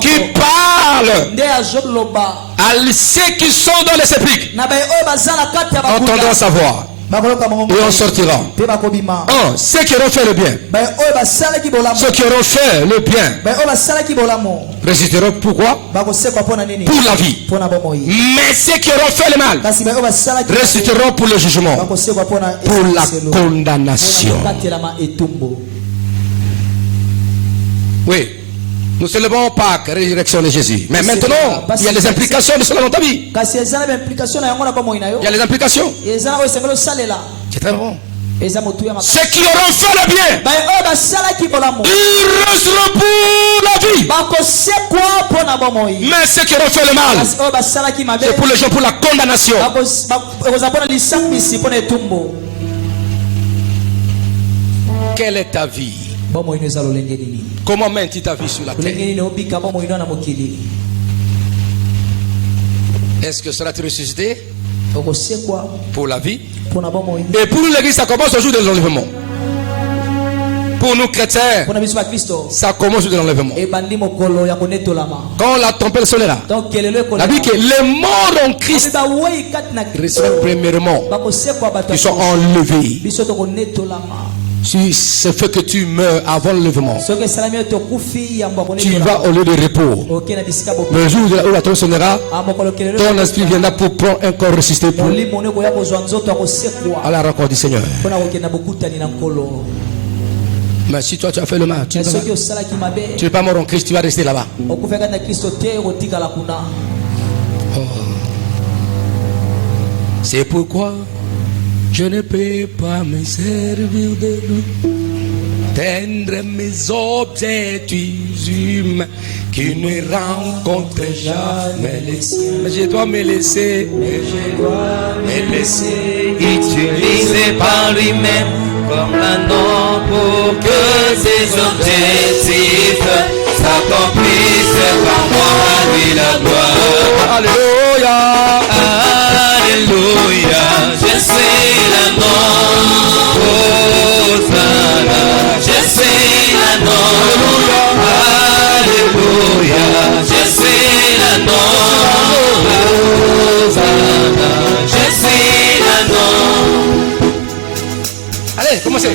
qui parle à ceux qui sont dans les sépulcres, entendront sa voix et on sortira. Ceux qui auront fait le bien, ceux qui auront fait le bien résisteront. Pourquoi? Pour la vie. Mais ceux qui auront fait le mal résisteront pour le jugement, pour la condamnation. Oui, nous célébrons Pâques, résurrection de Jésus. Mais maintenant, il y a les implications de cela dans ta vie. Il y a les implications. C'est très bon. Ceux qui auront fait le bien, ils resteront pour la vie. Mais ceux qui auront fait le mal, c'est pour les gens, pour la condamnation. Quelle est ta vie? Comment mènes-tu ta vie sur la terre? Est-ce que sera-t-il ressuscité pour la vie? Et pour nous, l'église, ça commence au jour de l'enlèvement. Pour nous chrétiens, ça commence au jour de l'enlèvement. Quand la tempête sonnera, la Bible dit que les morts en Christ resteront premièrement, ils sont enlevés. Si c'est fait que tu meurs avant l'enlèvement, tu vas au lieu de repos. Le jour où la tempête sonnera, ton esprit viendra pour prendre un corps ressuscité pour à la rencontre du Seigneur. Mais si toi tu as fait le mal, tu n'es pas mort en Christ, tu vas rester là-bas. C'est pourquoi je ne peux pas me servir de lui, tendre mes objectifs humains qui ne rencontrent jamais les siens. Mais je dois me laisser, Utilisé par lui-même comme un nom pour que ses objectifs s'accomplissent par moi, lui la gloire. Alléluia, Alléluia, je suis l'agneau, Hosanna, je suis l'agneau, Alléluia, je suis l'agneau, Hosanna, je suis l'agneau. allez, commencez.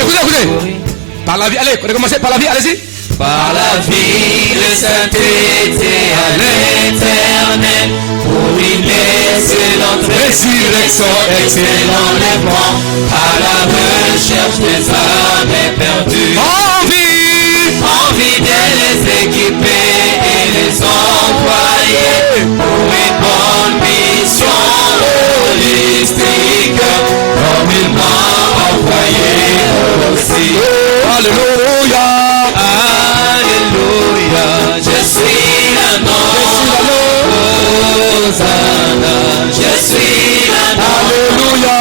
Écoutez. Par la vie, allez, recommencez par la vie, allez-y. Par la vie de sainteté à l'éternel, pour une excellente résurrection, excellent lèvement, à la recherche des âmes perdues. Envie de les équiper et les envoyer pour une bonne mission holistique, comme il m'a envoyé aussi. Alléluia. Je suis l'agneau, Hosanna, je suis l'agneau, Alléluia,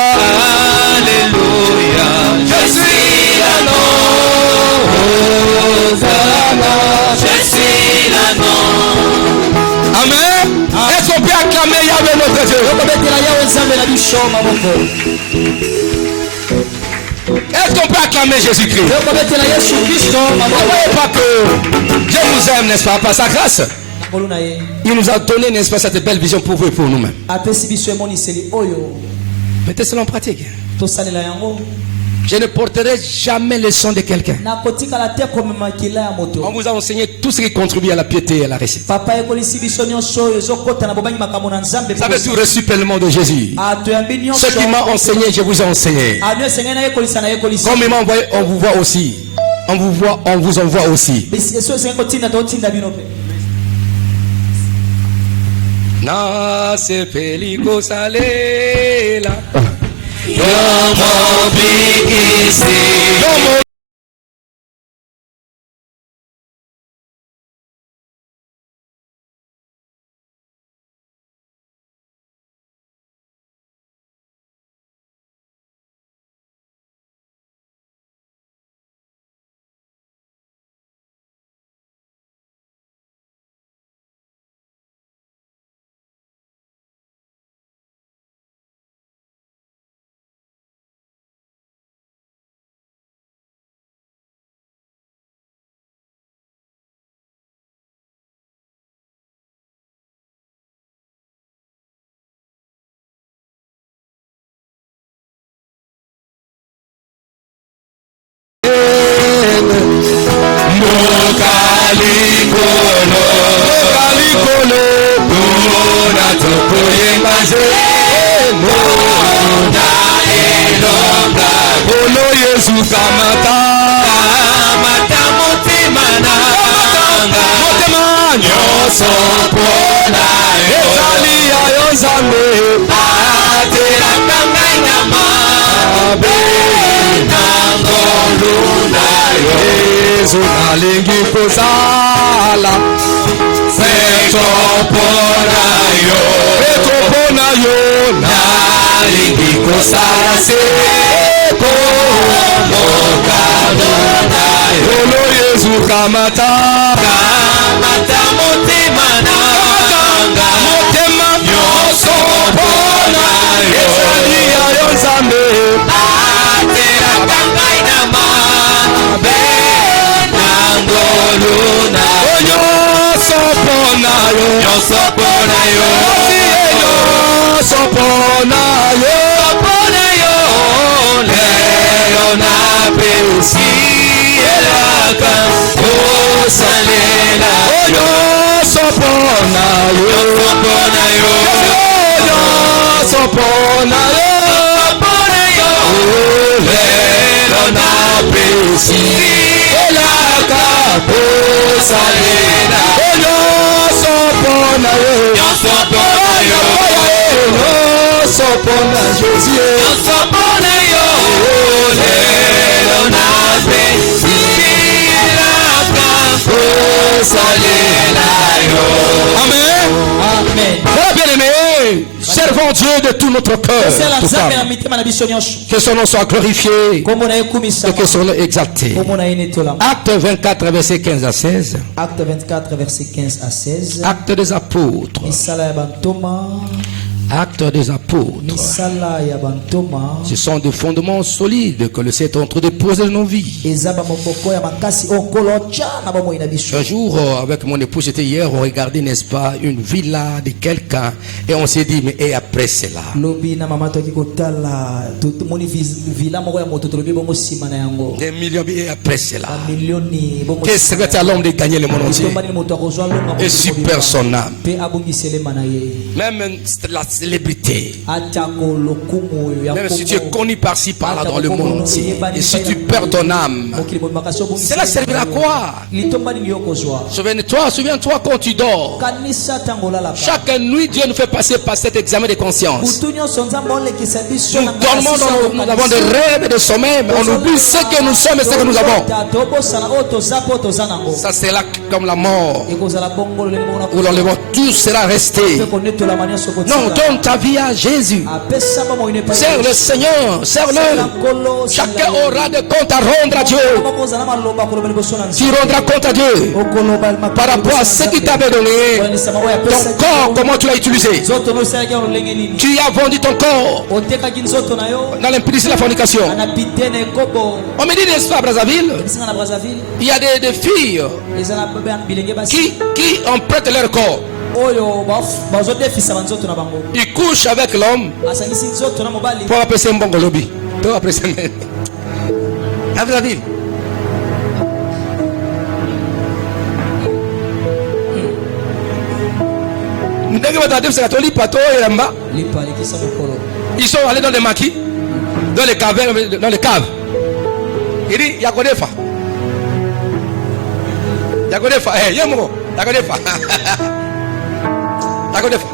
Alléluia, je suis l'agneau, Hosanna, je suis l'agneau. Amen. Est-ce qu'on peut acclamer Yahweh notre Dieu? Est-ce qu'on peut acclamer Jésus-Christ? Ne voyez pas que Dieu nous aime, n'est-ce pas, par sa grâce? Il nous a donné, n'est-ce pas, cette belle vision pour vous et pour nous-mêmes. Mettez cela en pratique. Je ne porterai jamais le sang de quelqu'un. On vous a enseigné tout ce qui contribue à la piété et à la réussite. Vous avez tout reçu pleinement de Jésus. Ce qui m'a enseigné, je vous ai enseigné. Comme il m'a envoyé, on vous voit aussi. On vous voit, on vous envoie aussi. Na se pelico salela. Servons Dieu de tout notre cœur. Que son nom soit glorifié et que son nom exalté. Acte 24, verset 15 à 16. Acte 24, verset 15 à 16. Acte des apôtres. Actes des apôtres. Ce sont des fondements solides que le Seigneur est en train de poser dans nos vies. Un jour, avec mon épouse, j'étais hier, on regardait, n'est-ce pas, une villa de quelqu'un et on s'est dit, mais et après cela? Des millions, et après cela? Qu'est-ce que c'est à l'homme de gagner le monde entier et super son âme? Même la célébrité. Même si tu es connu par-ci, par-là dans le monde entier, et si tu perds ton âme, cela servira à quoi? Souviens-toi quand tu dors. Chaque nuit, Dieu nous fait passer par cet examen de conscience. Nous dormons, nous avons des rêves et des sommeils, mais on oublie ce que nous sommes et ce que nous avons. Ça sera comme la mort, où l'enlèvement, tout sera resté. Non, toi Donne ta vie à Jésus. Sers le Seigneur. Sers-le. Chacun aura des comptes à rendre à Dieu. Tu rendras compte à Dieu par rapport à ce qu'il t'avait donné. Ton corps, comment tu l'as utilisé. Tu as vendu ton corps dans l'impudicité de la fornication. On me dit, n'est-ce pas, à Brazzaville, il y a des filles qui empruntent leur corps. Ils couchent avec l'homme pour apprécier un bon lobby. Pour apprécier à Brazzaville. Ils sont allés dans les maquis, dans les cavernes, dans les caves. Il dit, Yakodefa. Yakodefa, Yakodefa. Yakodefa.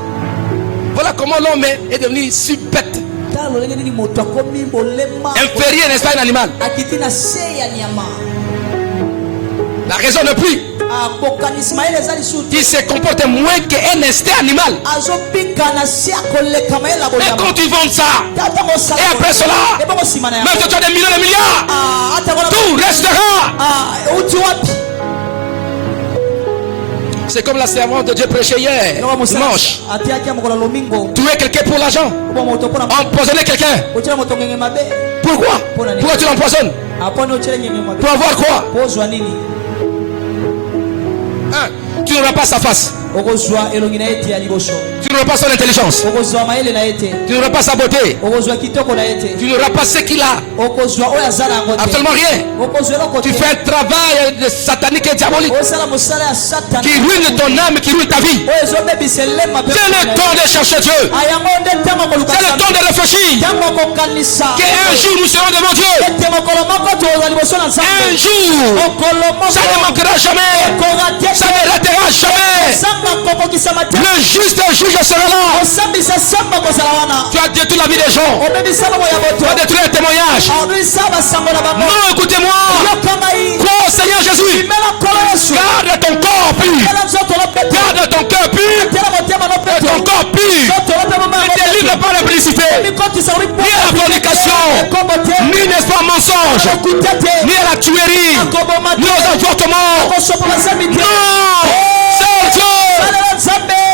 Voilà comment l'homme est devenu subpète. Inférieur, n'est-ce pas, un animal? La raison n'est plus. Il se comporte moins qu'un instinct animal. Et quand tu vends ça, et après cela, même si tu as des millions de milliards, tout restera. C'est comme la servante de Dieu prêchait hier, dimanche. Tuer quelqu'un pour l'argent. Empoisonner quelqu'un. Pourquoi? Pourquoi tu l'empoisonnes? Pour avoir quoi? Hein? Tu n'auras pas sa face. Tu n'auras pas son intelligence. Tu n'auras pas sa beauté. Tu n'auras pas ce qu'il a. Absolument rien. Tu fais un travail de satanique et diabolique qui ruine ton âme, qui ruine ta vie. C'est le temps de chercher Dieu. C'est le temps de réfléchir. Qu'un jour nous serons devant Dieu. Un jour, ça ne manquera jamais. Ça ne ratera jamais. Le juste juge sera là. Tu as détruit la vie des gens. Tu as détruit les témoignages. Non, écoutez-moi. Crois au Seigneur Jésus. Garde ton corps pur. Garde ton cœur pur. Et ton corps pur. Ne délivre pas la publicité. Ni à la fornication. Ni n'est-ce pas mensonge. Ni à la tuerie. Ni aux avortements. Non. C'est Dieu.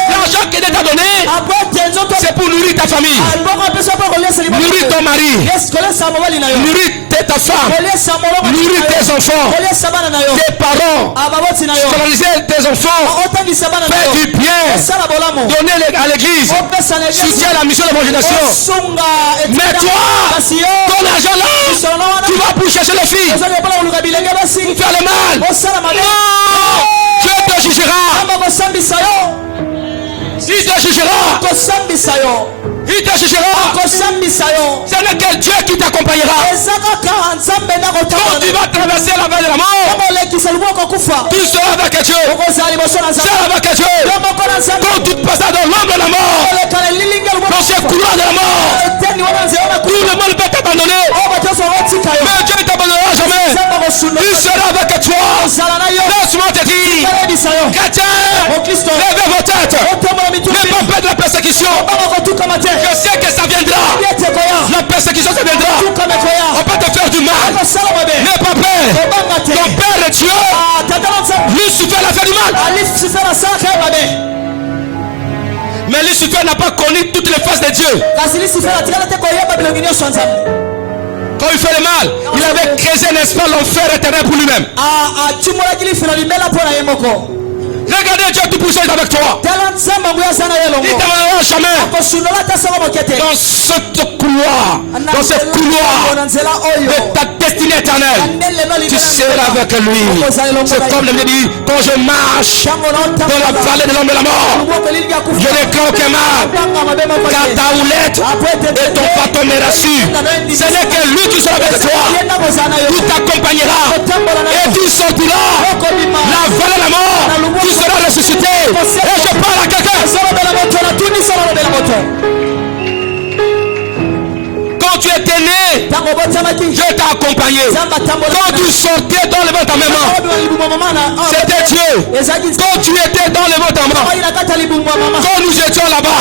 L'argent qu'il t'a donné, c'est pour nourrir ta famille, nourrir ton mari, nourrir ta femme, nourrir tes enfants, tes parents, scolariser tes enfants, faire du bien, donner à l'église, soutenir la mission de l'évangélisation. Mais toi, ton argent là, tu vas pour chercher les filles, pour faire le mal. Non, Dieu te jugera. Il te jugera. Il te jugera. Ce n'est que Dieu qui t'accompagnera. Quand tu vas traverser la vallée de la mort, tu seras avec Dieu. Tu seras avec Dieu. Quand tu passeras dans l'ombre de la mort, dans ce couloir de la mort, tout le monde peut t'abandonner. Mais Dieu ne t'abandonnera jamais. Il sera avec toi. Laisse-moi te dire, chrétien, levez vos têtes. Ne pas perdre la persécution. Je sais que ça viendra. La persécution, ça viendra. On peut te faire du mal. N'aie pas peur. Ton Père est Dieu. Lucifer l'a fait du mal. Mais Lucifer n'a pas connu toutes les faces de Dieu. Quand il fait le mal, il avait créé, n'est-ce pas, l'enfer éternel pour lui-même. Regardez, Dieu Tout-Puissant est avec toi. Il ne t'abandonnera jamais. Dans ce couloir de ta destinée éternelle, tu seras avec lui. C'est comme le dit, quand je marche dans la vallée de l'ombre de la mort, je ne crains aucun mal, car ta houlette et ton bâton me rassurent. Ce n'est que lui qui sera avec toi. Il t'accompagnera et tu sortiras la vallée de la mort. Tu seras ressuscité. Et je parle à quelqu'un. Quand tu étais né, Dieu t'a accompagné. Quand tu sortais dans le ventre de ta maman, c'était Dieu. Quand tu étais dans le ventre de ta maman, quand nous étions là-bas,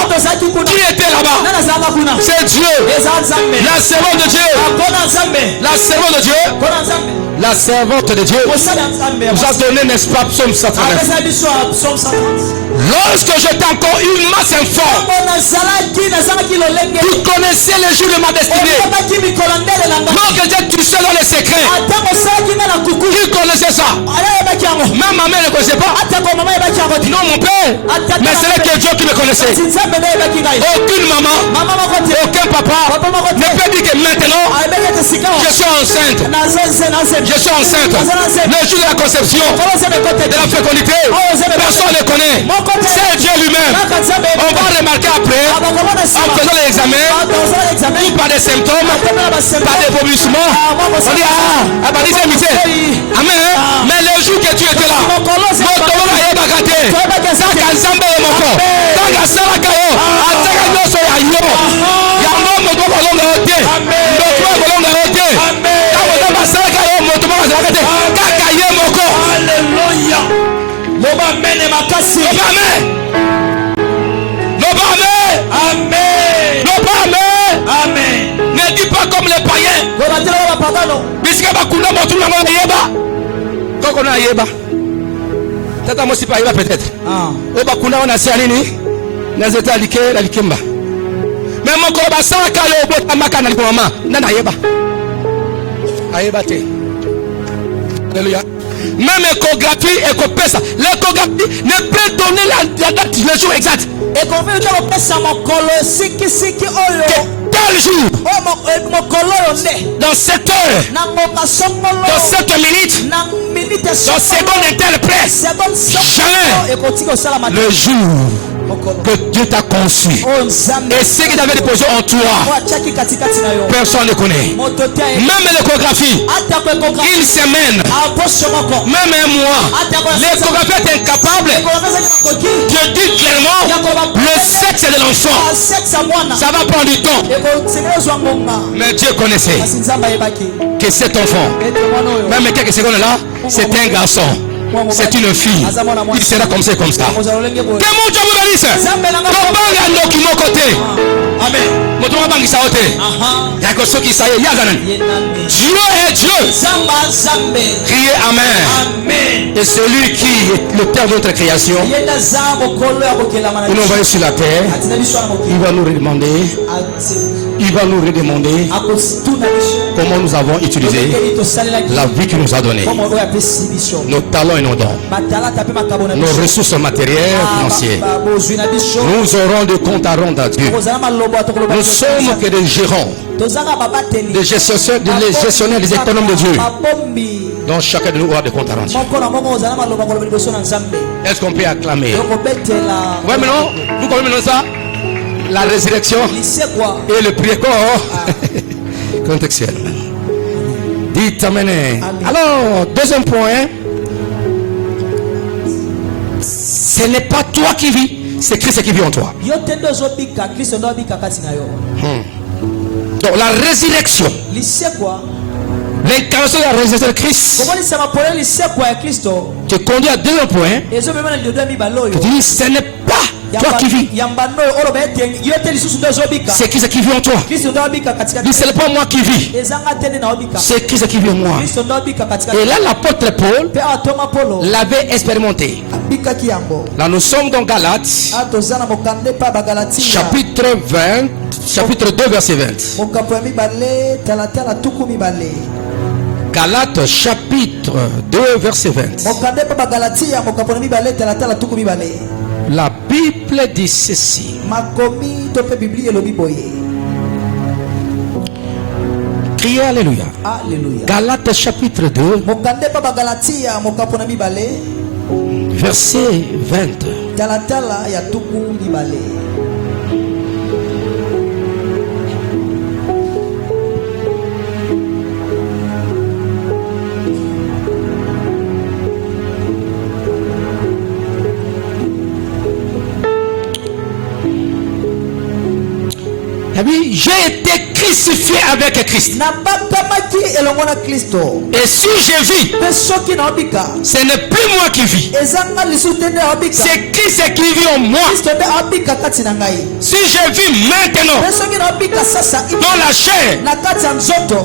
qui était là-bas? C'est Dieu. La servante de Dieu. La servante de Dieu. La servante de Dieu nous a donné, n'est-ce pas, Psaume 139. Lorsque j'étais encore une masse informe, tu connaissais les jours de ma destinée. Lorsque j'étais tout seul dans les secrets, qui connaissait ça? Même ma mère ne connaissait pas. Non, mon père. Mais c'est que Dieu qui me connaissait. Aucune maman, aucun papa ne peut dire que maintenant je suis enceinte. Je suis enceinte. Le jour de la conception, de la fécondité, personne ne connaît. C'est Dieu lui-même. On va remarquer après, en faisant l'examen, ou par des symptômes, par des vomissements, on dit amen. Mais le jour que tu étais là, ne dis pas comme les païens. Tata moi si pas peut-être. Obakuna on a sialini. Nazeta like la likemba. Mais mon ko ba saka yo bota makana ko mama. Nana yeba. Ayeba te. Alléluia. Même échographie et ça. L'échographie ne peut donner la date, le jour exact. Et qu'on veut dire que ça mon colo siki oyo. Quel jour? Dans cette heure, dans cette minute, dans seconde interprète, jamais le jour que Dieu t'a conçu et ce qu'il avait déposé en toi, personne ne connaît. Même l'échographie, une semaine, même un mois, l'échographie est incapable de dire clairement le sexe de l'enfant. Ça va prendre du temps. Mais Dieu connaissait que cet enfant, même quelques secondes là, c'est un garçon. C'est une fille. Il sera comme ça, comme ça. Que mon Dieu vous bénisse. Comment il mon côté? Amen. Dieu est Dieu. Criez Amen. Et celui qui est le Père de notre création, il nous envoie sur la terre, il va nous redemander comment nous avons utilisé la vie qu'il nous a donnée, nos talents et nos dons, nos ressources matérielles et financières. Nous aurons des comptes à rendre à Dieu. Nous sommes que des gérants, des gestionnaires, des économes de Dieu. Donc chacun de nous aura des comptes à rendre. Est-ce qu'on peut acclamer? Oui, mais non, vous comprenez maintenant ça? La résurrection et le précorps contextuel. Dites Amen. Alors, deuxième point, ce n'est pas toi qui vis, c'est Christ qui vit en toi. Donc la résurrection, l'incarnation de la résurrection de Christ te conduit à deux points. Tu dis, ce n'est pas toi qui vis, c'est Christ qui vit en toi. Ce n'est pas moi qui vis, c'est Christ qui vit en moi. Et là l'apôtre Paul l'avait expérimenté. Là nous sommes dans Galates chapitre 20, chapitre 2 verset 20. Galates chapitre 2 verset 20. La Bible dit ceci. Criez Alléluia. Galates chapitre 2 verset 20. J'ai été crucifié avec Christ. Et si je vis, ce n'est plus moi qui vis. C'est Christ qui vit en moi. Si je vis maintenant dans la chair,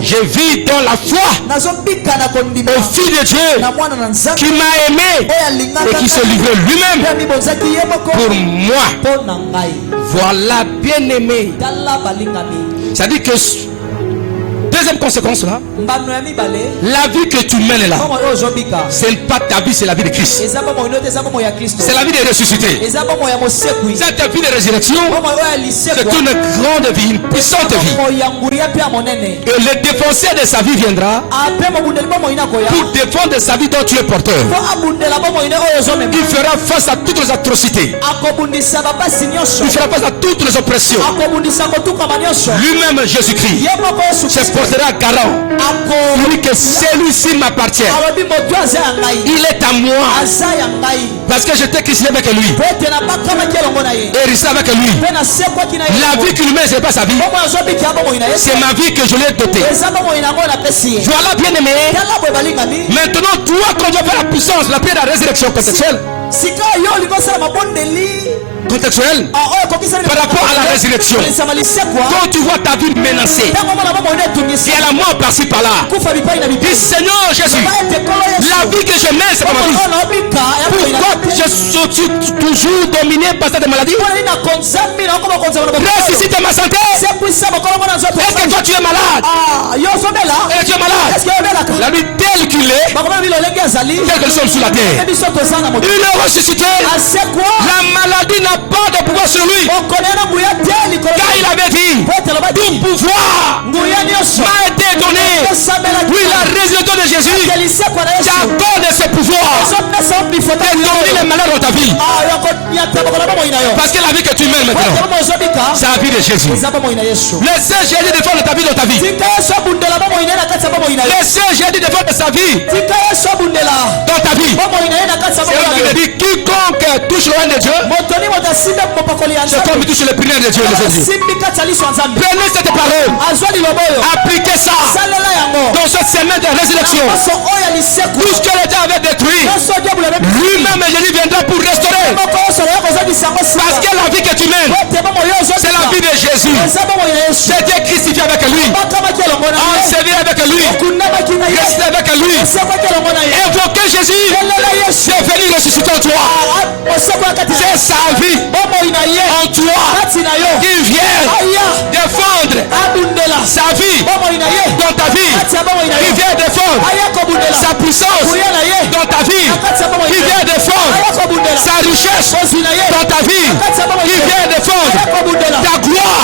je vis dans la foi au Fils de Dieu qui m'a aimé et qui s'est livré lui-même pour moi. Voilà, bien aimé. Ça dit que deuxième conséquence là, la vie que tu mènes là, ce n'est pas ta vie, c'est la vie de Christ. C'est la vie de ressuscité. Cette vie de résurrection, c'est une grande vie, une puissante vie. Et le défenseur de sa vie viendra pour défendre sa vie dont tu es porteur. Il fera face à toutes les atrocités. Il fera face à toutes les oppressions. Lui-même, Jésus-Christ, se portera garant. Lui que celui-ci m'appartient. Il est à moi. Parce que j'étais crucifié avec lui. Et resté avec lui. La vie qu'il mène, ce n'est pas sa vie. C'est ma vie que je lui ai dotée. Voilà, bien aimé. Maintenant, toi, quand tu vas faire la puissance, la prière de la résurrection contextuelle. Contextuel par rapport à la résurrection. Quand tu vois ta vie menacée, il y a la mort par-ci par-là, dis Seigneur Jésus, la vie que je mène, c'est pas ma vie. Pourquoi je suis toujours dominé par cette maladie? Ressuscite ma santé. Est-ce que toi tu es malade? Et tu es malade. La vie telle qu'il est, telle que nous sommes sur la terre, il est ressuscité. La maladie n'a pas de pouvoir sur lui. Car il avait dit, tout pouvoir m'a été donné. Oui, la résurrection de Jésus t'accorde ce pouvoir de dominer les malades dans ta vie. Parce que la vie que tu mènes maintenant, c'est la vie de Jésus. Laissez Jésus défendre ta vie dans ta vie. Laissez Jésus défendre sa vie dans ta vie. C'est là qu'il dit, quiconque touche le règne de Dieu, c'est comme il touche le punaise de Dieu. Prenez cette parole, appliquez ça dans cette semaine de résurrection. Tout ce que l'État avait détruit, lui-même Jésus viendra pour restaurer. Parce que la vie que tu mènes, c'est la vie de Jésus. J'étais crucifié avec lui, ensevelie avec lui, resté avec lui, évoquer Jésus, c'est venu ressusciter en toi. C'est sa vie en toi qui vient défendre sa vie dans ta vie, qui vient défendre sa puissance dans ta vie, qui vient défendre sa richesse dans ta vie, qui vient défendre ta gloire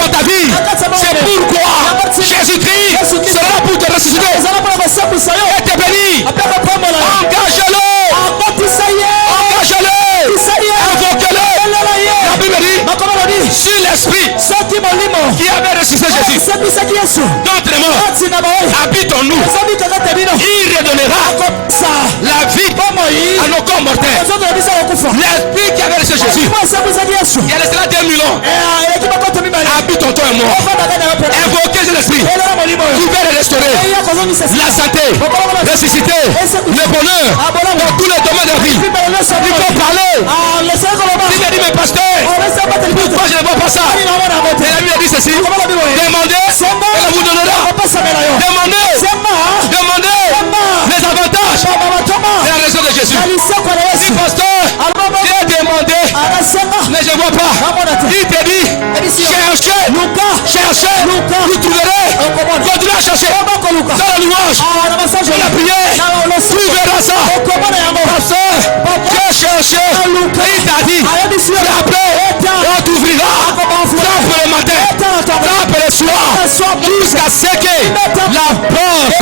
dans ta vie. C'est pourquoi Jésus-Christ sera pour te ressusciter et te bénir. Engage-le, engage-le, invoque-le. La Bible dit, sur l'esprit qui avait ressuscité Jésus d'entre morts habite en nous, il redonnera la vie à nos corps mortels. L'esprit qui avait ressuscité Jésus, il est resté là 2000 ans, habite en toi et moi. Invoquez cet esprit qui va restaurer la santé, ressusciter le bonheur dans tous les domaines de la vie. Il faut parler. Il a dit, mais pasteur, pourquoi je ne vois pas ça? Et la Bible dit ceci, demandez et on vous donnera. Demandez les avantages de la raison de Jésus. Si pasteur, j'ai demandé, mais je ne vois pas. Il te dit, cherchez, vous trouverez. Continuez à chercher dans la louange, dans la prière, tu verras ça. Pasteur, j'ai cherché, il t'a dit, frappez, on t'ouvrira. Frappe le matin, frappe le soir, jusqu'à ce que la porte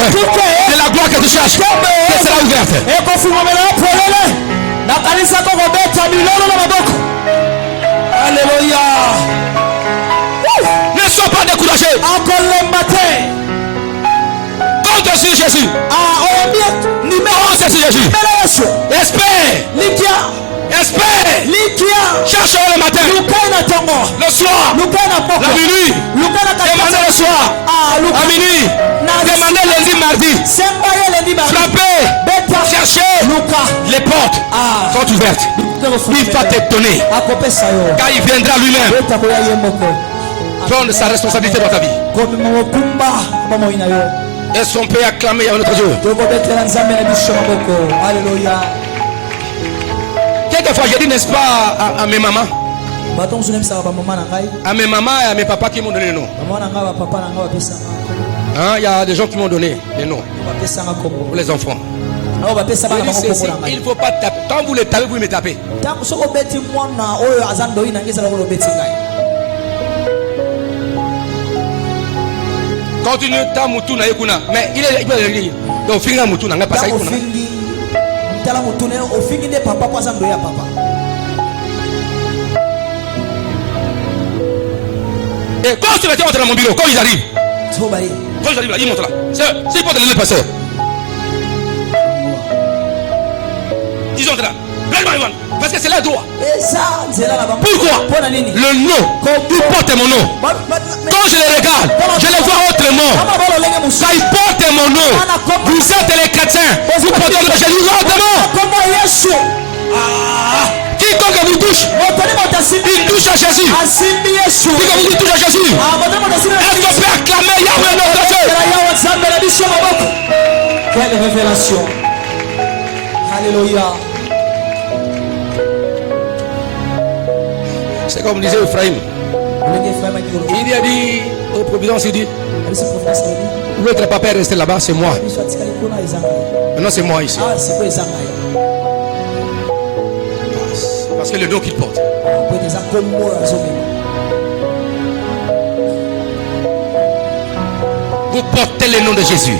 de la gloire que tu cherches sera ouverte. Alléluia. Ne sois pas découragé. Compte sur Jésus. Compte sur Jésus. Espère. Cherche le matin. Le soir. La minuit. Demandez le soir. À minuit. Demandez lundi, mardi. Frappez. Cherchez. Les portes sont ouvertes. Il va te donner. Car il viendra lui-même prendre sa responsabilité dans ta vie. Est-ce qu'on peut acclamer à notre Dieu? Quelquefois, j'ai dit, n'est-ce pas, à mes mamans, à mes mamans et à mes papas qui m'ont donné le nom. Il y a des gens qui m'ont donné les noms pour les enfants. Il ne faut pas taper. Quand vous les tapez, vous me tapez. Continue ta moutou na yekuna. Mais il est donc finga moutou na pas ça yekuna. Et quand tu vas dans mon bureau, quand ils arrivent, quand ils arrivent là, ils montent là. C'est pas de le passer. Ils ont là. Parce que c'est là droit. Pourquoi? Le nom, il porte mon nom. Quand je les regarde, je les vois autrement. Quand ils portent mon nom, vous êtes les chrétiens, vous portez le nom de Jésus autrement. Quiconque vous touche, il touche à Jésus. Quiconque vous touche à Jésus. Est-ce qu'on peut acclamer Yahweh notre Dieu? Quelle révélation. Alléluia. C'est comme disait Ephraim. Il a dit aux providences, il dit, votre papa est resté là-bas, c'est moi. Maintenant c'est moi ici. Parce que le nom qu'il porte. Vous portez le nom de Jésus.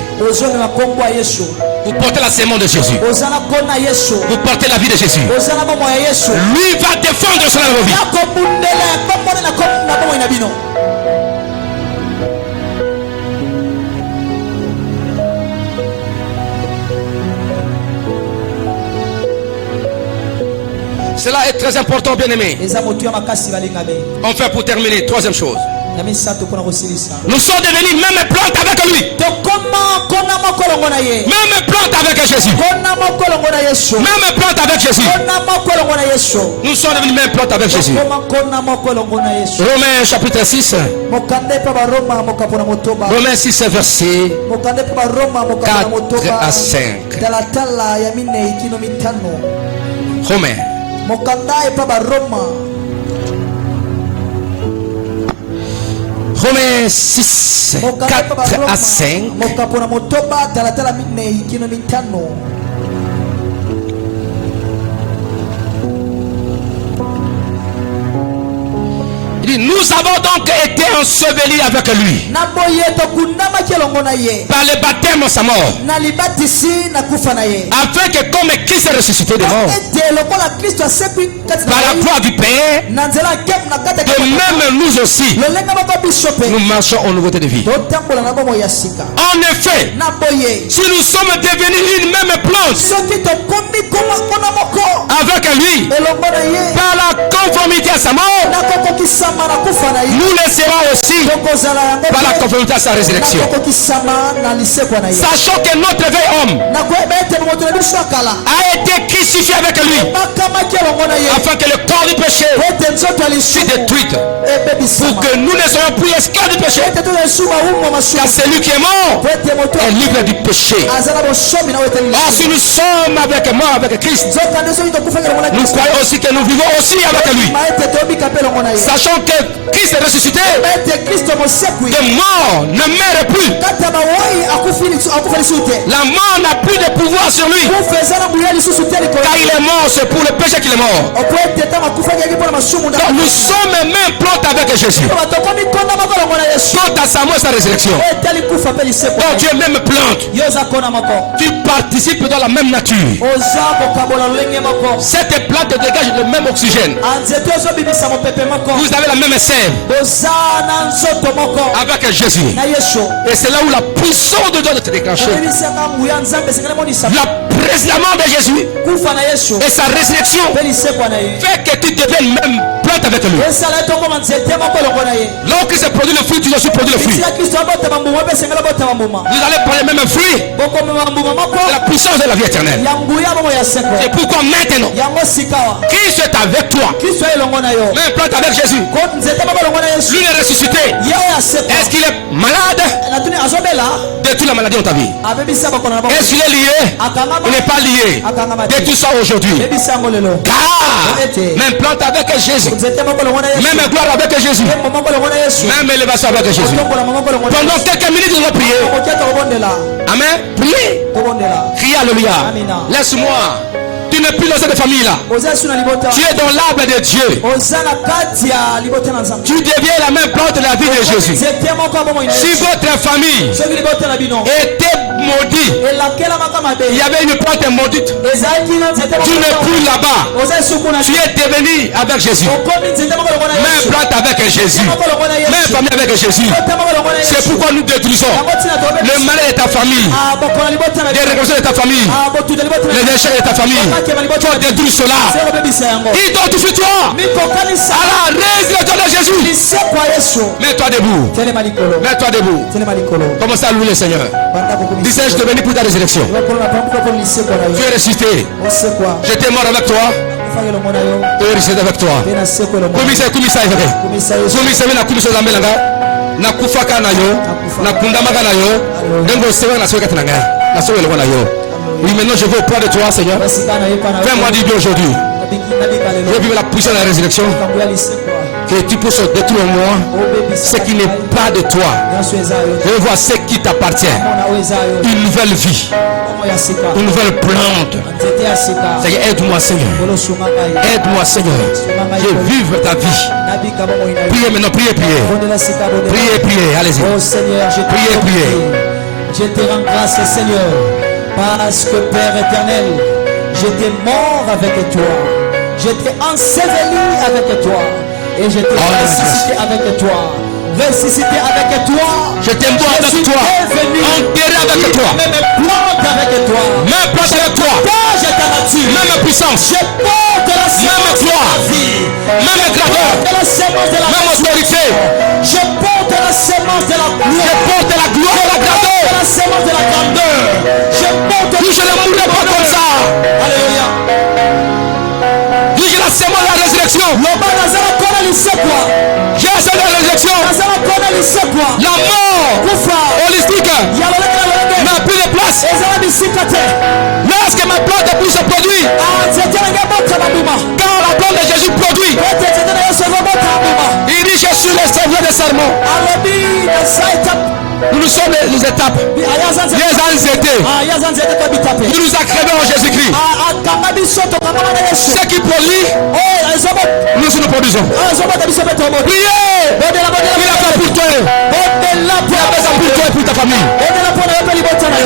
Vous portez la sémence de Jésus. Vous portez la vie de Jésus. Lui va défendre son vie. Cela est très important, bien aimé. Enfin, pour terminer, troisième chose. Nous sommes devenus même plantes avec lui. Même plantes avec Jésus. Même plantes avec Jésus. Nous sommes devenus même plantes avec Jésus. Romains chapitre 6. Romains 6 verset 4 à 5. Romains. Romains 6, 4 à 5. Il dit, nous avons donc été ensevelis avec lui par le baptême à sa mort, afin que comme Christ est ressuscité de mort par la croix du Père, de même nous aussi nous marchons en nouveauté de vie. En effet, si nous sommes devenus une même plante avec lui par la conformité à sa mort, nous le serons aussi par la conformité à sa résurrection. Sachant que notre vieil homme a été crucifié avec lui, afin que le corps du péché soit détruit, pour que nous ne soyons plus esclaves du péché, car celui qui est mort est libre du péché. Or si nous sommes avec moi, avec Christ, nous croyons aussi que nous vivons aussi avec lui, sachant que Christ est ressuscité, de mort ne meurt plus. La mort n'a plus de pouvoir sur lui, car il est mort, c'est pour le péché qu'il est mort. Donc nous sommes même plantes avec Jésus. Quant à sa mort et sa résurrection, donc tu es même plante, tu participes dans la même nature. Cette plante dégage le même oxygène. Vous avez la même sève avec Jésus. Et c'est là où la puissance de Dieu doit être déclenchée. La précisément de Jésus et sa résurrection fait que tu deviennes même plante avec lui. Là où Christ produit le fruit, tu dois aussi produire le fruit. Vous allez prendre le même fruit. C'est la puissance de la vie éternelle. C'est pourquoi maintenant, Christ est avec toi. Même plante avec Jésus. Lui est ressuscité. Est-ce qu'il est malade? Détruis la maladie dans ta vie. Est-ce qu'il est lié? Il n'est pas lié. Détruis ça aujourd'hui. Car même plante avec Jésus. Même gloire avec Jésus. Même élévation avec Jésus. Pendant quelques minutes, nous allons prier. Amen. Priez. Criez alléluia. Laisse-moi. Tu n'es plus dans cette famille-là. Tu es dans l'arbre de Dieu. Tu deviens la même plante de la vie de Jésus. Si votre famille était maudite, il y avait une plante maudite. Tu n'es plus là-bas. Tu es devenu avec Jésus. Même plante avec Jésus. Même famille avec Jésus. C'est pourquoi nous détruisons le malheur de ta famille, les réconciliations de ta famille, les échecs de ta famille. Tu as détruit cela. Identifie-toi à la résurrection de Jésus. Mets-toi debout. Mets-toi debout. Commence à louer le Seigneur. Dis-je je devenu pour ta résurrection. Tu es ressuscité. J'étais mort avec toi. Et ressuscité avec toi. Nakufaka na yo, nakundamaka na yo, dengo sewa na soka tinanga, na soka le na yo. Oui, maintenant je veux auprès de toi, Seigneur. Fais-moi du bien aujourd'hui. Je veux vivre la puissance de la résurrection. Que tu puisses détruire en moi ce qui n'est pas de toi. Je veux voir ce qui t'appartient. Une nouvelle vie. Une nouvelle plante. Seigneur, aide-moi, Seigneur. Aide-moi, Seigneur. Je vive ta vie. Priez maintenant, priez, priez. Priez, priez, allez-y. Priez, priez. Je te rends grâce, Seigneur, parce que Père éternel, j'étais mort avec toi. J'étais enseveli avec toi. Et je t'ai ressuscité avec toi. Ressuscité avec toi. Je t'aime avec toi. Enterré avec toi. Même plante avec toi. Même plante avec toi. Même puissance. Je porte la semence de la vie. Même graveur. Même autorité. Je porte la semence de la gloire. Je porte la gloire et la grandeur. La semence de la grandeur. Je porte. Je ne mourrai pas comme ça. Alléluia. Dis-je la semence de la résurrection. J'ai la semence de la résurrection. La mort holistique n'a plus de place. Lorsque ma plante est plus se produit, quand la plante de Jésus produit, il dit je suis le Seigneur des serments. Nous sommes les étapes, les anxiétés. Nous nous accrémons en Jésus-Christ. Ce qui produit, nous nous produisons. Priez. Il a fait pour toi. Il a fait ça pour toi et pour ta famille.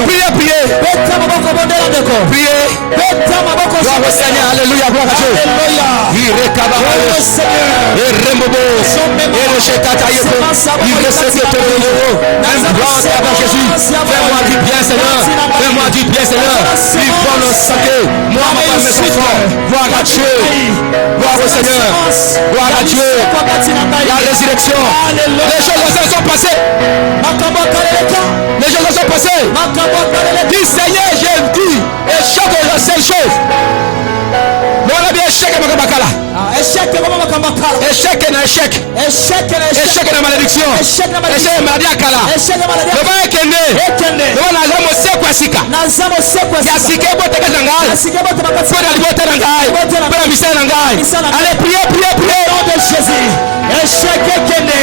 Priez, priez. Priez. Gloire au Seigneur. Alléluia. Gloire à Dieu. Fais-moi du bien, Seigneur. Fais-moi du bien, Seigneur. Il prend le santé. Moi, ma femme, mes enfants. Gloire à Dieu. Gloire au Seigneur. Gloire à Dieu. La résurrection. Les choses sont passées. Les choses sont passées. Dis Seigneur, j'ai dit. Et chaque seule chose. Voilà bien échec à Makabakala. Échec na échec. Échec na malédiction. Échec na maladie akala. Le va ekende. Le va naza moseko asika. Yasike bote kangai. Bote bote nangai. Bote misala nangai. Allez priez, priez, priez. Au nom de Jésus. Échec ekende.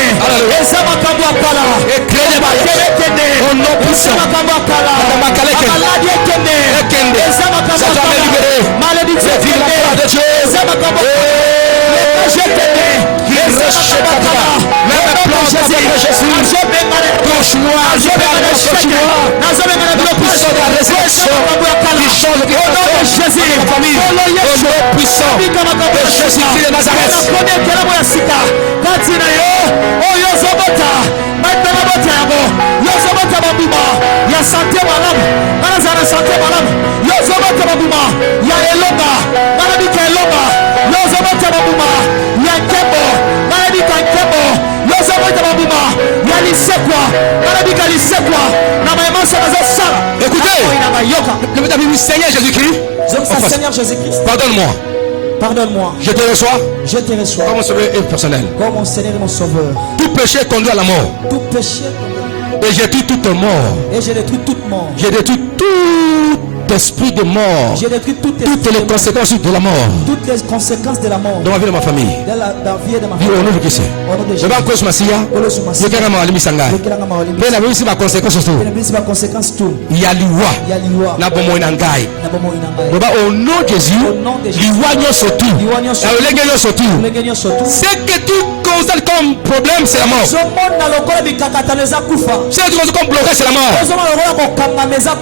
Eza makambo akala. Ekende ba ekende. Au nom puissant. Makala ekende. Maladie ekende. Ekende. Eza makambo akala. Malédiction ekende. De Dieu. Eza makambo. Je t'aime. Même plan de Jésus. Touche-moi. Je vais aller touche-moi. La puissance de la résurrection. Qui change de Jésus. La famille. Au nom puissant de Jésus-Christ de Nazareth. Écoutez, le Seigneur Jésus-Christ, Seigneur Jésus-Christ, pardonne-moi. Pardonne-moi. Je te reçois. Je te reçois. Comme mon sauveur et personnel. Comme mon Seigneur et mon sauveur. Tout péché conduit à la mort. Tout péché. Et j'ai détruit toute mort. Et j'ai détruit toute mort. J'ai détruit tout esprit de mort. J'ai détruit toutes les conséquences de la mort. Toutes les conséquences de la mort. Dans ma vie et de ma famille. Dans la vie de ma famille. Au nom de Jésus. Je vais encore sur ma silla. Je vais aller à Sanga. Mais la vie c'est ma conséquence surtout. Il y a l'iwa. Na bomo inangai. Au nom de Jésus. L'iwa nyo surtout. C'est que tu constates comme problème, c'est la mort. C'est que tu constates comme blocage, c'est la mort.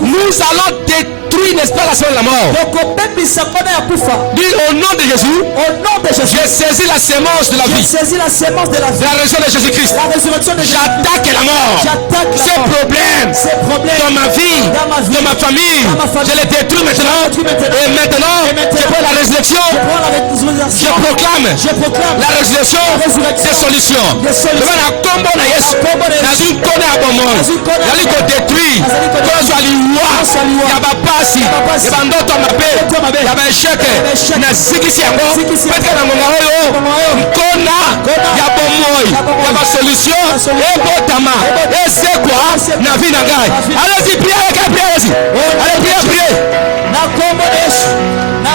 Nous allons détruire, n'est-ce pas, la semaine de la mort. Dis au nom de Jésus. J'ai saisi la sémence de la vie. La résurrection de Jésus-Christ. J'attaque la mort. Ces problèmes dans ma vie, dans ma famille, je les détruis maintenant. Et maintenant, je prends la résurrection. Je proclame la résurrection des solutions. Devant la combo na Yesu, dans une connaît à bon monde. Il y a détruit. Quand soit l'iwa, il y a pas passi, il y a pas d'autres mapé, il y a pas échec. Na zikisi yango, peut-être na mongaoyo, kona, il y a bon moy, il y a pas solution. Et botama, et c'est quoi? Na vie na gai. Allez-y, priez, allez-y. Allez, priez. Na combo Yesu.